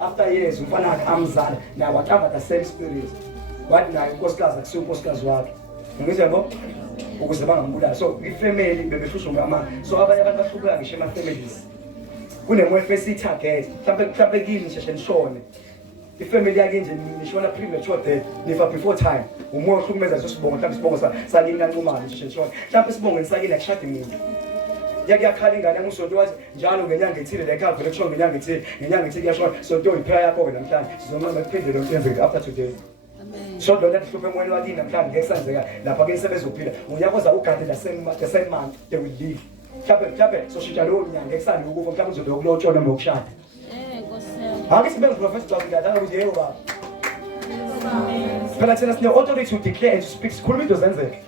After years umfana wakhe amzala naye waqamba the same spirit. Wathi naye unkosikazi akusiyo unkosikazi wakhe. Ngizebo ukuze bangambulala. So ifamily bebeshusha umoya wamanga. So abanye abantu bahluka ngisho ema families. Kunemoya face target mhlawumbe kimi nisheshe nishone. Ifamily yake nje nishona premature death nifa before time. Umoya ohlukumeza sisibongo mhlawumbe isibongo sakini kancumane nisheshe nishone. Mhlawumbe isibongo sakini akushadi muntu. Yakhala ingane ngusonto wathi njalo ngenyanga ethile la ekhaya vele kushona ngenyanga ethile kuyashona sonto iphaya yakho ke namhlanje sizonqaba kuphinde lo kwenzeka after today. So lo nto hluphe moya wakini namhlanje ngeke senzeka lapha ke isebenza uphila uyakoza ugade the same month they will leave. Mhlawumbe so shintsha lo nyanga eksani ukufa mhlawumbe uzobe ukulotshwa noma ukushada. Nkosi yami. Ake sibe ngprofessor wakhe ngadala ukuthi yebo baba. Phela thina sine authority to declare and to speak. Sikhuluma into zenzeke.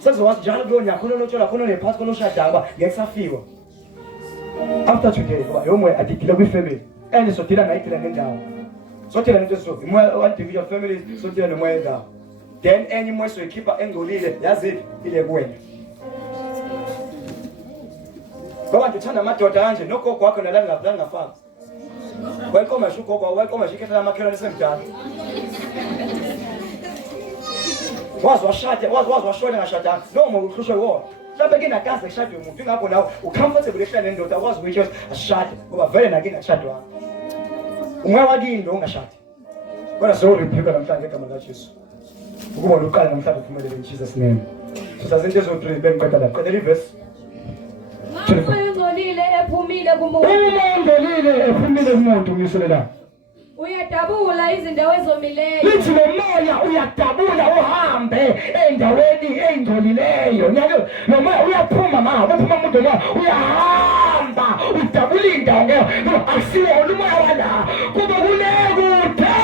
Sekuzowazi njalo kulo nyaka khona lotshola khona nephathi khona oshada ngoba ngeke safiwa. After today ngoba yomwe adidile kwi family. And so dila nayidila nendawo. So dila nento so imoya one division family so dila nemoya endawo. Then enye imoya so ikhipha engcolile yazi ile kuwena. Ngoba ndithanda amadoda kanje nogogo wakho nalanga ngafanga. Welcome shugogo, welcome shikhetha amakhelwane semdala. Wazi washona ngashadanga. Noma uhlushwe wona. Mhlawumbe ke nakaze kushade umuntu ingakho nawe ucomfortable ehlala nendoda wazi ukuthi ashade ngoba vele nake ngashadwa. Umoya wakini lo ungashadi. Kodwa so rebuke namhlanje egama likaJesu. Ukubona uqala namhlanje uphumelele in Jesus name. Sisazinto ezo3 bengiqeda la. Qedela iverse. Engcolile ephumile kumuntu. Engcolile ephumile kumuntu ngiselela. Uyadabula izindawo ezomileyo. Lithi lo moya uyadabula uhambe endaweni engcolileyo. Nyake lo moya uyaphuma uphuma umuntu lo uyahamba udabula indawo ngeke akusiwo umoya wala kuba kunekude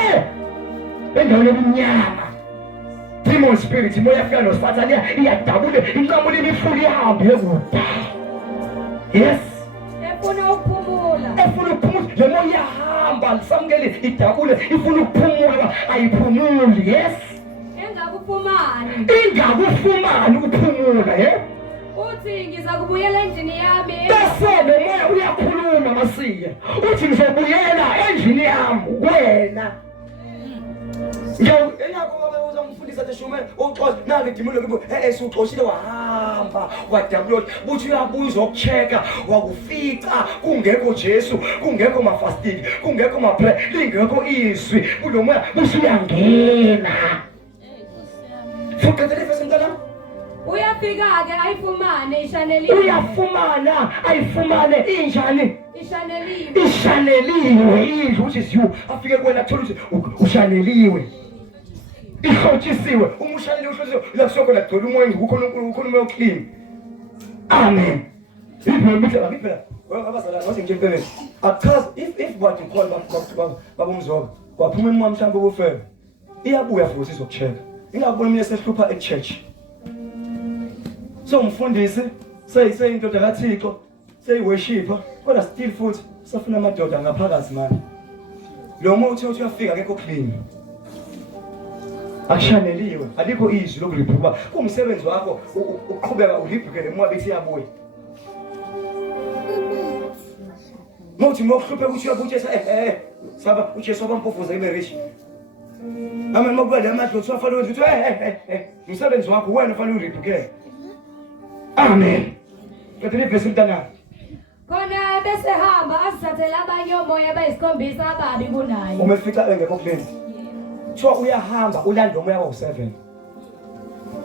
endaweni emnyama. Demon spirit moya fika noSathane iyadabula inqamula imifuli ihambe kude. Yes. Efuna ukuphumula. Le moya iyahamba samukele idabule ifuna ukuphumula ayiphumuli. Yes. Ingakufumani ukuphumula Uthi ngiza kubuyela endlini yami. Bese le moya uyakhuluma masiya. Uthi ngizobuyela endlini yami wena. Enakho uzamfundisa teshume uxoxa nake dimulo kubo suxoshile wahamba wadabula buthi uyabuza ukucheka wakufica kungekho Jesu kungekho mafasting kungekho maprayer lingekho izwi kulo moya busuyangena. Fuqedele verse ngala uyafika ke ayifumane ishaneliwe. Uyafumana ayifumane injani ishaneliwe indlu which is you afike kuwena thola ukuthi ushaneliwe. Ihlotshisiwe umushaneli uhlotshisiwe lakusoko la gcwele umoya ukhona umoya clean. Amen. Phela abazalwane wathi ngempela akazi if what you call baba Mzobe waphuma imimoya mhlawumbe ubufebe iyabuya futhi izokucheka ingakubona umunye sehlupha e-church. So umfundisi seyindoda kaThixo seyiworshiper kodwa still futhi safuna amadoda ngaphakathi manje. Lo muntu uthi uyafika akekho clean. Akushaneliwe alikho izwi lokuriphuka kumsebenzi wakho uqhubeka ulibhukele moya bethi yabuya. Mothi mokuhluphe ukuthi uyabutshesa saba uJesu abampofoza iberich. Amen mokuba le madlo uthafana ukuthi umsebenzi wakho wena ufanele uribhukele. Amen. Qedela iverse mntana. Khona bese hamba asithathela abanye omoya abayisikhombisa ababi kunayo. Umefica engekho clean. So uyahamba ulanda umoya wa7.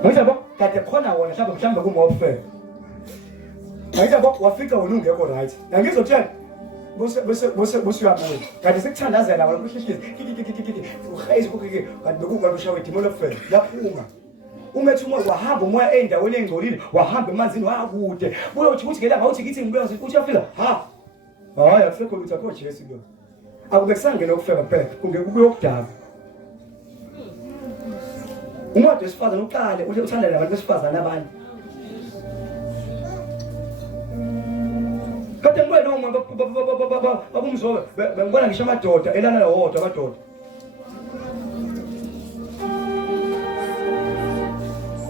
Manje kade khona wona mhlawumbe kumofela. Manje wafika wona ungekho right. Ngizotshela bose uyabuya. Kade sekuthandazela wona kuhlihliza. Uhayise ukike kade bekungalushawe idimolo ofela. Yaphuma. Umethi umoya wahamba umoya endaweni engcolile wahamba emanzini wakude. Buyothi uthi ngela ngawuthi kithi ngibuya uthi uyafila. Hayi akusekho lutho akho Jesu lo. Akube kusangena ukufeka phela kungeke kubuye okudala. Umuntu wesifazane uqale uthanda nabantu besifazane abanye. Kade ngibona noma baba Mzobe bengibona ngisho amadoda elana lawodwa amadoda.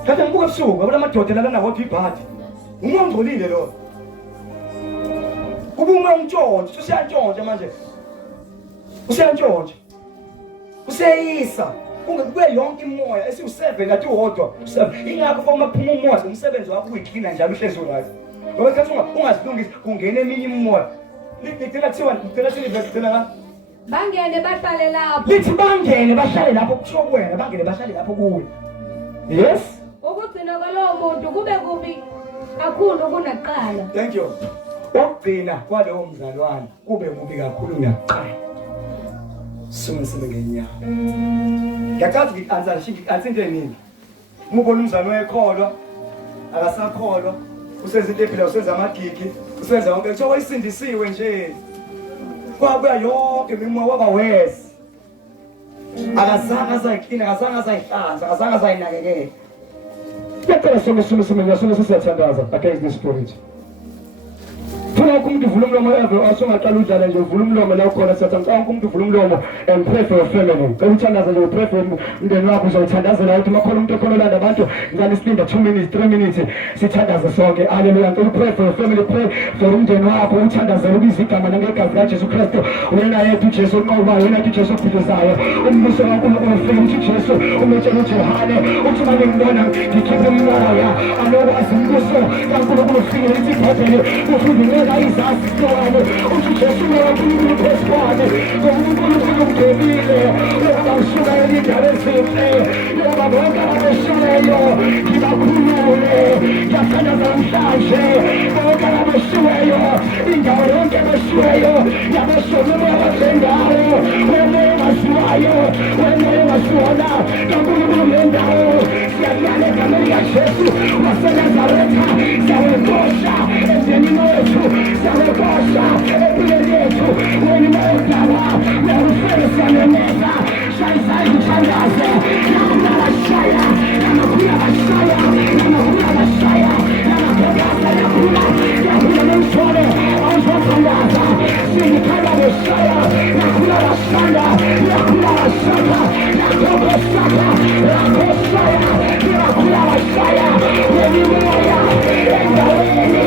Kade ngibuka ebusuku ngabona amadoda elana nawodwa ibhadi. Ungongcolile lo. Kubume umtshontsho usiyantshontsha manje. Usiyantshontsha. Useyisa. Kube yonke imoya esiwu7 ngathi uhodwa 7 ingakho uma kuphuma umoya umsebenzi wakho uyiklina njalo uhlezi right ngoba kathi ungazilungisa kungena eminye imoya licela kuthiwa ngicela siniverse bangene bahlale lapho lithi bangene bahlale lapho kusho kuwena bangene bahlale lapho kuwe. Yes ukugcina kwalowo muntu kube kubi kakhulu kunaqala. Thank you. Ukugcina kwalowo mzalwane kube kubi kakhulu kunaqala. Sumisibe ngenyawo. Ngiyakazi ngi-answer into eningi. Umubona umzali wekholwa, akasakholwa, usenza into ephila, usenza amagigi, usenza yonke kuthiwa wayisindisiwe nje. Kwabuya yonke imimoya waba wesi. akazange azayiklina, akazange azayihlanza, akazange azayinakekela. Ngiyacela sonke siyathandaza against this spirit. Funa umuntu uvula umlomo ever asongaqala udlala nje uvula umlomo la ukhona siyathanda umuntu uvula umlomo and pray for your family. Uthandaza nje pray for umndeni wakho uzothandazela ukuthi makhona umuntu ekhona landa abantu ngani silinda 2 minutes 3 minutes sithandaze sonke. Hallelujah. Ngicela pray for your family, pray for umndeni wakho uthandazela ubizigama nangegazi kaJesu Kristu. Wena yedwa uJesu onqobayo, wena uJesu ophilisayo. Umbuso kaNkulunkulu ufike uthi Jesu umtshela uJohane uthi manje ngibona ngikhiphe umoya anokwazi umbuso kaNkulunkulu ufike ithi Bhayibheli ufuthi izazi siwane uthi Jesu uNkulunkulu phezukwane uNkulunkulu umgcwele uyabasuka elindaba ezinhle yoba bonke abashiweyo ngibakhulule ngiyathandaza namhlanje bonke abashiweyo indawo yonke abashiweyo yabashonelwa abathengayo wemoya ongasiwayo wemoya ongasiwona kaNkulunkulu ngendawo siyalala egameni likaJesu waseNazaretha siyawekosha emndenini wethu siyawekosha empilweni yethu wena mayodala uyakufele siyaneneza shayisa izithandaze nakhula bashaya namakhula bashaya namakhula bashaya namakhokaza yakhula nemthole awuzothandaza singikhala beshaya nakhula bashaya nakhula bashaka nakhokosaka nakhosaya nakhula bashaya zemimoya endaweni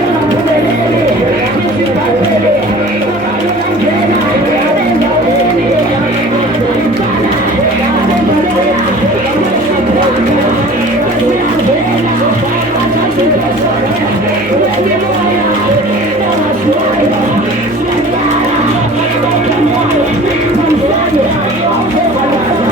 yamaphumeleli izibabele abalolangena endaweni abalibala abemoya wesabwana wesiyavela akazibezole zemimoya namasiwayo siyadala okemoya namhlanje awuzobalaza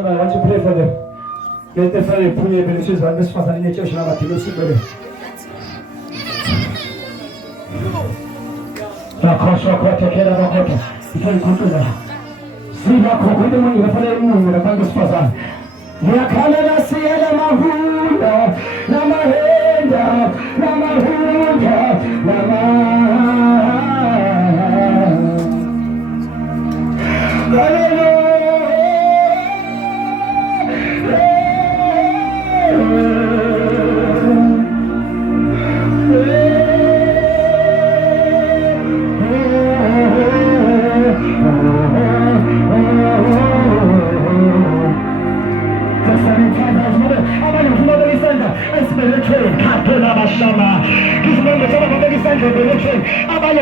I want to pray for them. Let the Father pray for this one. This Father in the church now, but you see better. La cosa quota che era quota. Si fa il controllo. Si va con quello che vuole fare il numero quando sposa. La calera si è la mahunda, la mahenda, la mahunda, la mahunda. Abanye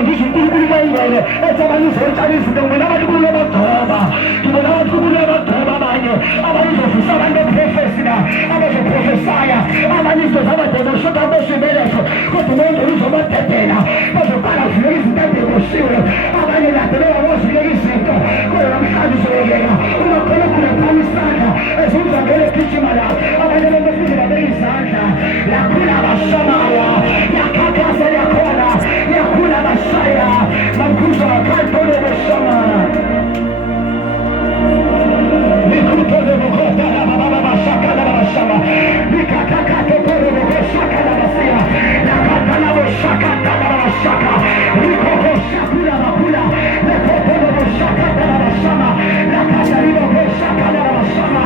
zina abazoprofesaya amanizo zabadoda shota bosibelezo kodwa umuntu uzobathethela bazokala kufika izinto eziboshiwe abanye ladelela bosifika izinto kodwa namhlanje uzobeka unakhona khona isandla ezizangele gijima la abanye befike babeka izandla yakhula abashamaya yakhakhasa yakhona yakhula abashaya mamkhuza wakhaltole beshama nikutole bokotala baba bashakala bashama nikakakato pole boshakala basira nakatala boshakala bashaka nikoko shakula bakula nekotole boshakala bashama nakatala boshakala bashama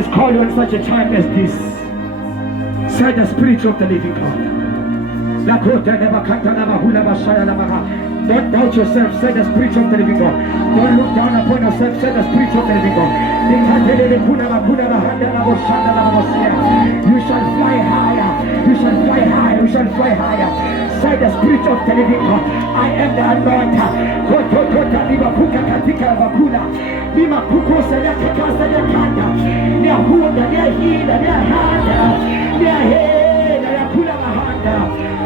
has called you in such a time as this. Say the Spirit of the living God. Don't doubt yourself. Say the Spirit of the living God. Don't look down upon yourself. Say the Spirit of the living God. You shall fly higher. You shall fly higher. You shall fly higher. Say the Spirit of the living God. I am the anointed. Lima kukosa ya kakasa ya kanda. Nia huda, nia hila, nia handa. Nia hela ya kula mahanda.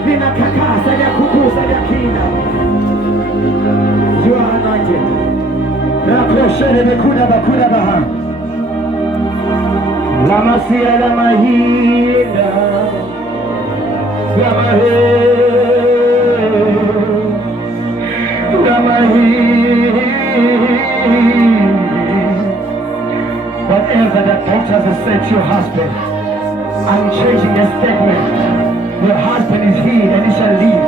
Lima kakasa ya kukosa ya kina. You are anointed. Na kroshele bekuna bakuna baha. Lama siya lama hila. Lama hila. Lama hila. Whatever the doctors have said to your husband, I'm changing the statement. Your husband is healed and he shall live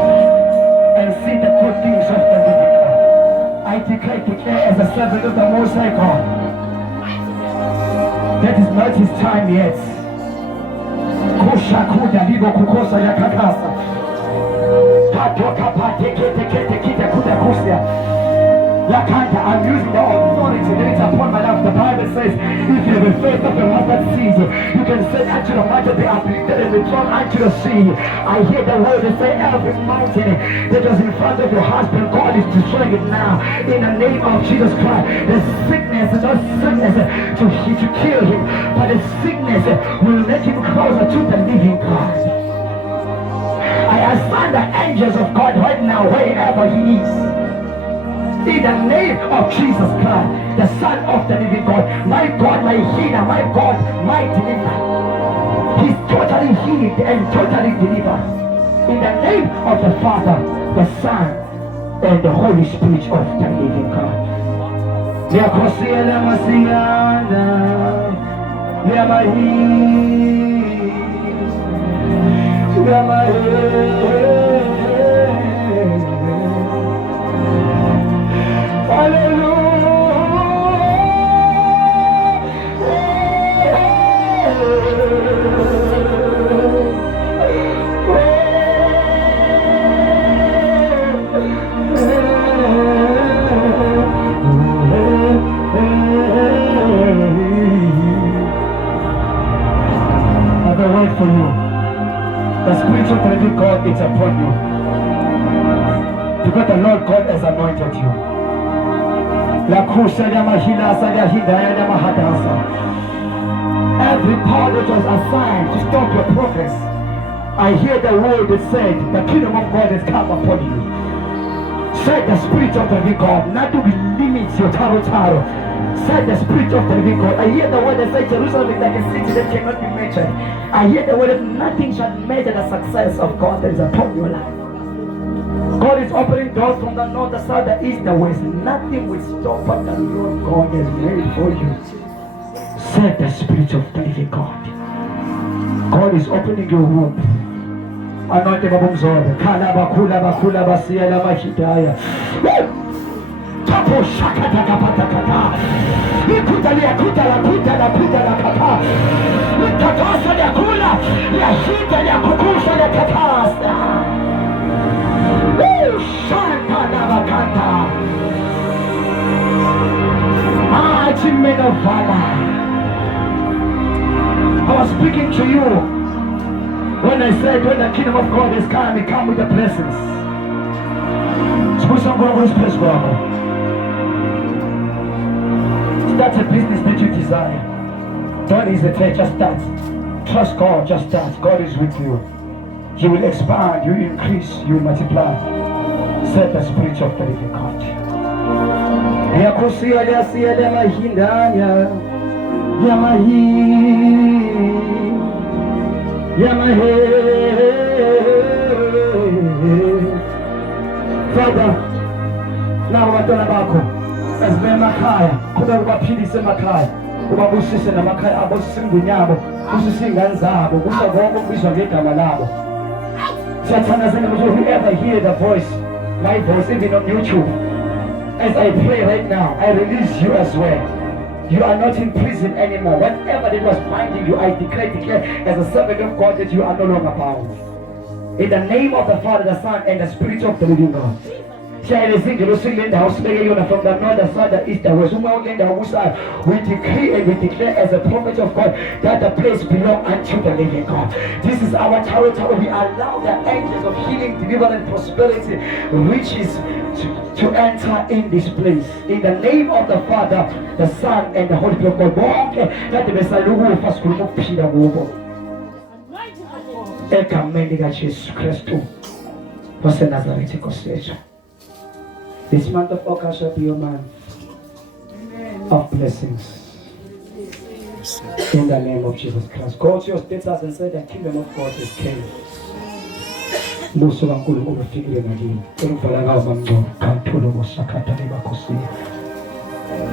and see the good things of the living God. I declare as a servant of the Most High God, that is not his time yet. Kushakuda libo kukosa ya kakasa. Patoka patekete kete kita kuda kusya. I'm using the authority that is upon my life. The Bible says, if you have a faith of a mustard seed, you can say unto the mountain, be uplifted and be thrown unto the sea. I hear the word that say, every mountain that was in front of your husband, God is destroying it now. In the name of Jesus Christ, the sickness is not sickness to kill him, but the sickness will make him closer to the living God. I assign the angels of God right now, wherever he is. In the name of Jesus Christ, the Son of the living God, my healer, my God, my deliverer. He's totally healed and totally delivered. In the name of the Father, the Son, and the Holy Spirit of the living God. For you, the Spirit of the living God is upon you, because the Lord God has anointed you. Every power that was assigned to stop your progress, I hear the word that said, the kingdom of God has come upon you. Said the Spirit of the living God, nothing limits your taro. Said the Spirit of the living God. I hear the word that says Jerusalem is like a city that cannot be measured. I hear the word that nothing shall measure the success of God that is upon your life. God is opening doors from the north, the south, the east, the west. Nothing will stop what the Lord God has made for you. Said the Spirit of the living God. God is opening your womb. Anointed Charles Mzobe. Kalabakula bakula basia la mahidaya. Tapo shakata kapatakata. Ikutalia kutala kata. Ikakasa ya kula. Ya hita ya kukusa ya kakasa. Shanta na bakata. Mighty men of valor. I was speaking to you when I said when the kingdom of God is come, it comes with the blessings. That's a business that you desire. Don't hesitate, just start. Trust God, just start. God is with you. You will expand, you will increase, you will multiply. Said the Spirit of the living God. Father, now we're done about as men Makaya, could have got Pidis and Makaya, Ubabusis and Makaya, Abosim Bunyabo, Busing Ganzabo, Busabo, Busavita Malabo. Satanas and whoever hear the voice, my voice, even on YouTube, as I pray right now, I release you as well. You are not in prison anymore. Whatever that was binding you, I declare as a servant of God that you are no longer bound. In the name of the Father, the Son, and the Spirit of the living God. From the north, the south, the east, the west, we decree and we declare as a prophet of God that the place belongs unto the living God. This is our territory. We allow the angels of healing, deliverance, prosperity, riches to enter in this place. In the name of the Father, the Son, and the Holy Spirit of God. This month of August shall be a month of blessings. In the name of Jesus Christ. Go to your status and say the kingdom of God is came. Muso wankulu umefikile majini. Ulufalaga mambo kantulo mosakata libakosi.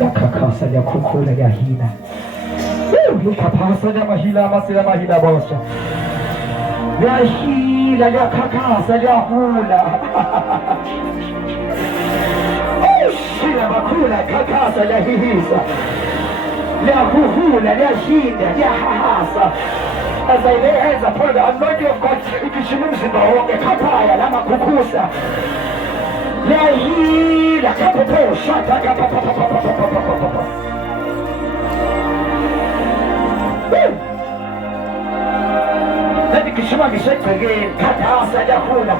Ya kakasa ya kukula ya hina. Lukapasa ya mahila masila mahila bosha. Ya hila ya kakasa ya hula. Shila makula kakasa ya hihisa. Ya huhula ya hinda ya hahasa. As I lay hands upon the anointing of God, ikishimumzimba wote kapaya lama kukusa la hila kapopo shata kapapapapapapapapapa. Let me kishima mishekege katasa ya hula.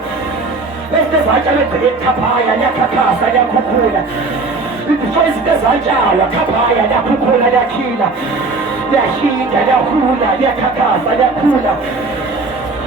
Let's just watch a little kapaya ya kakasa ya kukula. First there's a jala kapaya ya kukula ya kila. Ya hila ya hula ya kakasa ya kula.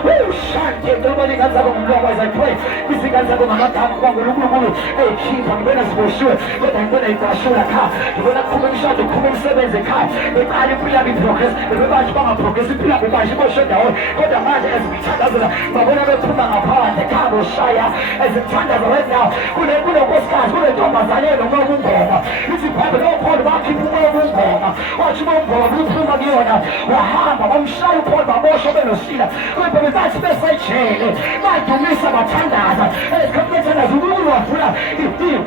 Shante, nobody can say I'm wrong as I pray. This is going to go my time. Hey, keep on going to for sure. But I'm going to show a car. You're going to come and shot the common seven the car. But I didn't feel like progress. The reverse from a progress. The people who should shut down. But the man as we chat as a but whenever put my apart, the car will shy as the time as right now. Who they put a was cars, who they don't want to know room bomber. This is probably no part of our people room bomber. Watch you move for a room from a giona. I'm shy upon my motion and a sealer. That's the same chain. My commission of Tandaza, and commission as rule of prayer.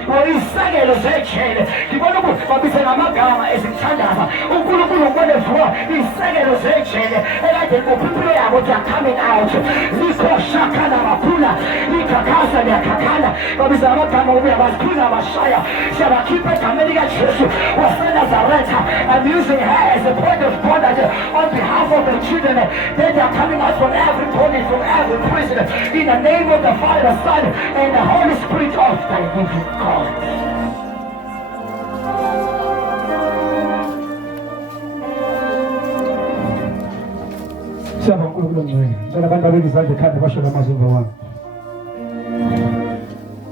What is saying is a chain. You want to put what we say Amagama is in Tandaza. Ukulu, what is what? He's saying is a chain. And I think people are coming out. Liko Shakana Makula, Lika Casa de Kakana, but with Amakama, we have Kuna Mashaya. Shall I keep it? America Church was sent as a letter. I'm using her as a point of contact on behalf of the children. They are coming out from every from every prison in the name of the Father, the Son, and the Holy Spirit of the living God. Siyabonga uNkulunkulu ngcwele. Ngicela abantu babeke izandla ekhanda basho lamazimba wami.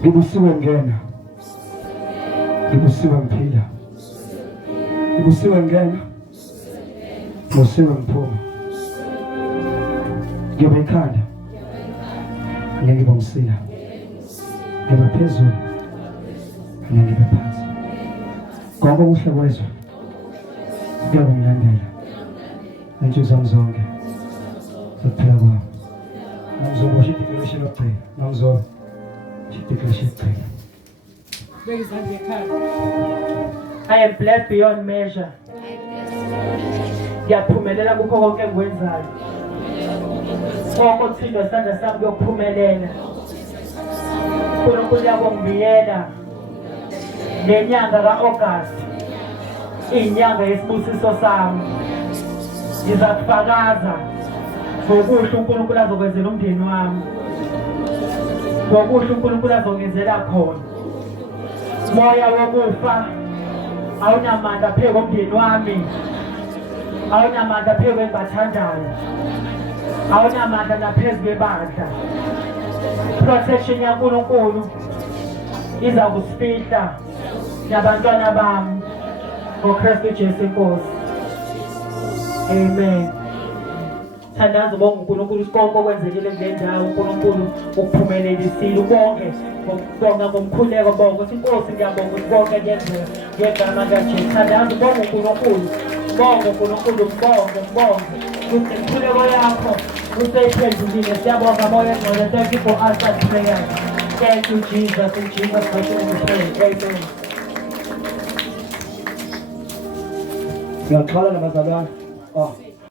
Ngibusiwe ngena. Ngibusiwe ngiphila. Ngibusiwe ngena. Ngibusiwe ngiphuma. Ngiyoba ekhanda, ngeke ngibe umsila, ngibe phezulu, ngeke ngibe phansi. Konke okuhle kwezwe kuyokungilandela ngensuku zami zonke zokuphila kwami. Namzobo usho ideclaration yokugcina. Namzobo usho ideclaration yokugcina. I am blessed beyond measure. Ngiyaphumelela kukho konke engikwenzayo. Konke Thixo isandla sami kuyokuphumelela. uNkulunkulu uyabongibiyela ngenyanga kaAugust, inyanga yesibusiso sami. Ngizakufakaza ngokuhle uNkulunkulu azokwenzela umndeni wami, ngokuhle uNkulunkulu azongenzela khona. Moya wokufa awunamandla phezu komndeni wami, awunamandla phezu kwengibathandayo, awunamandla naphezu kwebandla. Protection yaNkulunkulu iza kusifihla nabantwana bami ngoKristu Jesu Inkosi. Amen. Thandaza ubonga uNkulunkulu konke okwenzekile kule ndawo. uNkulunkulu ukuphumelelisile ubonge ngokubonga ngomkhuleko bonke ukuthi Inkosi ngiyabonga ukuthi konke kuyenzeka ngegama likaJesu. Thandaza ubonga uNkulunkulu, bonga uNkulunkulu, mbonge ukuthi inkhuleko yakho useyiphendulile. Siyabonga moya engcwele. Thank you for answered prayer. Thank you Jesus. In Jesus' name we pray. Amen. Siyaxhwala nabazalwane. Oh.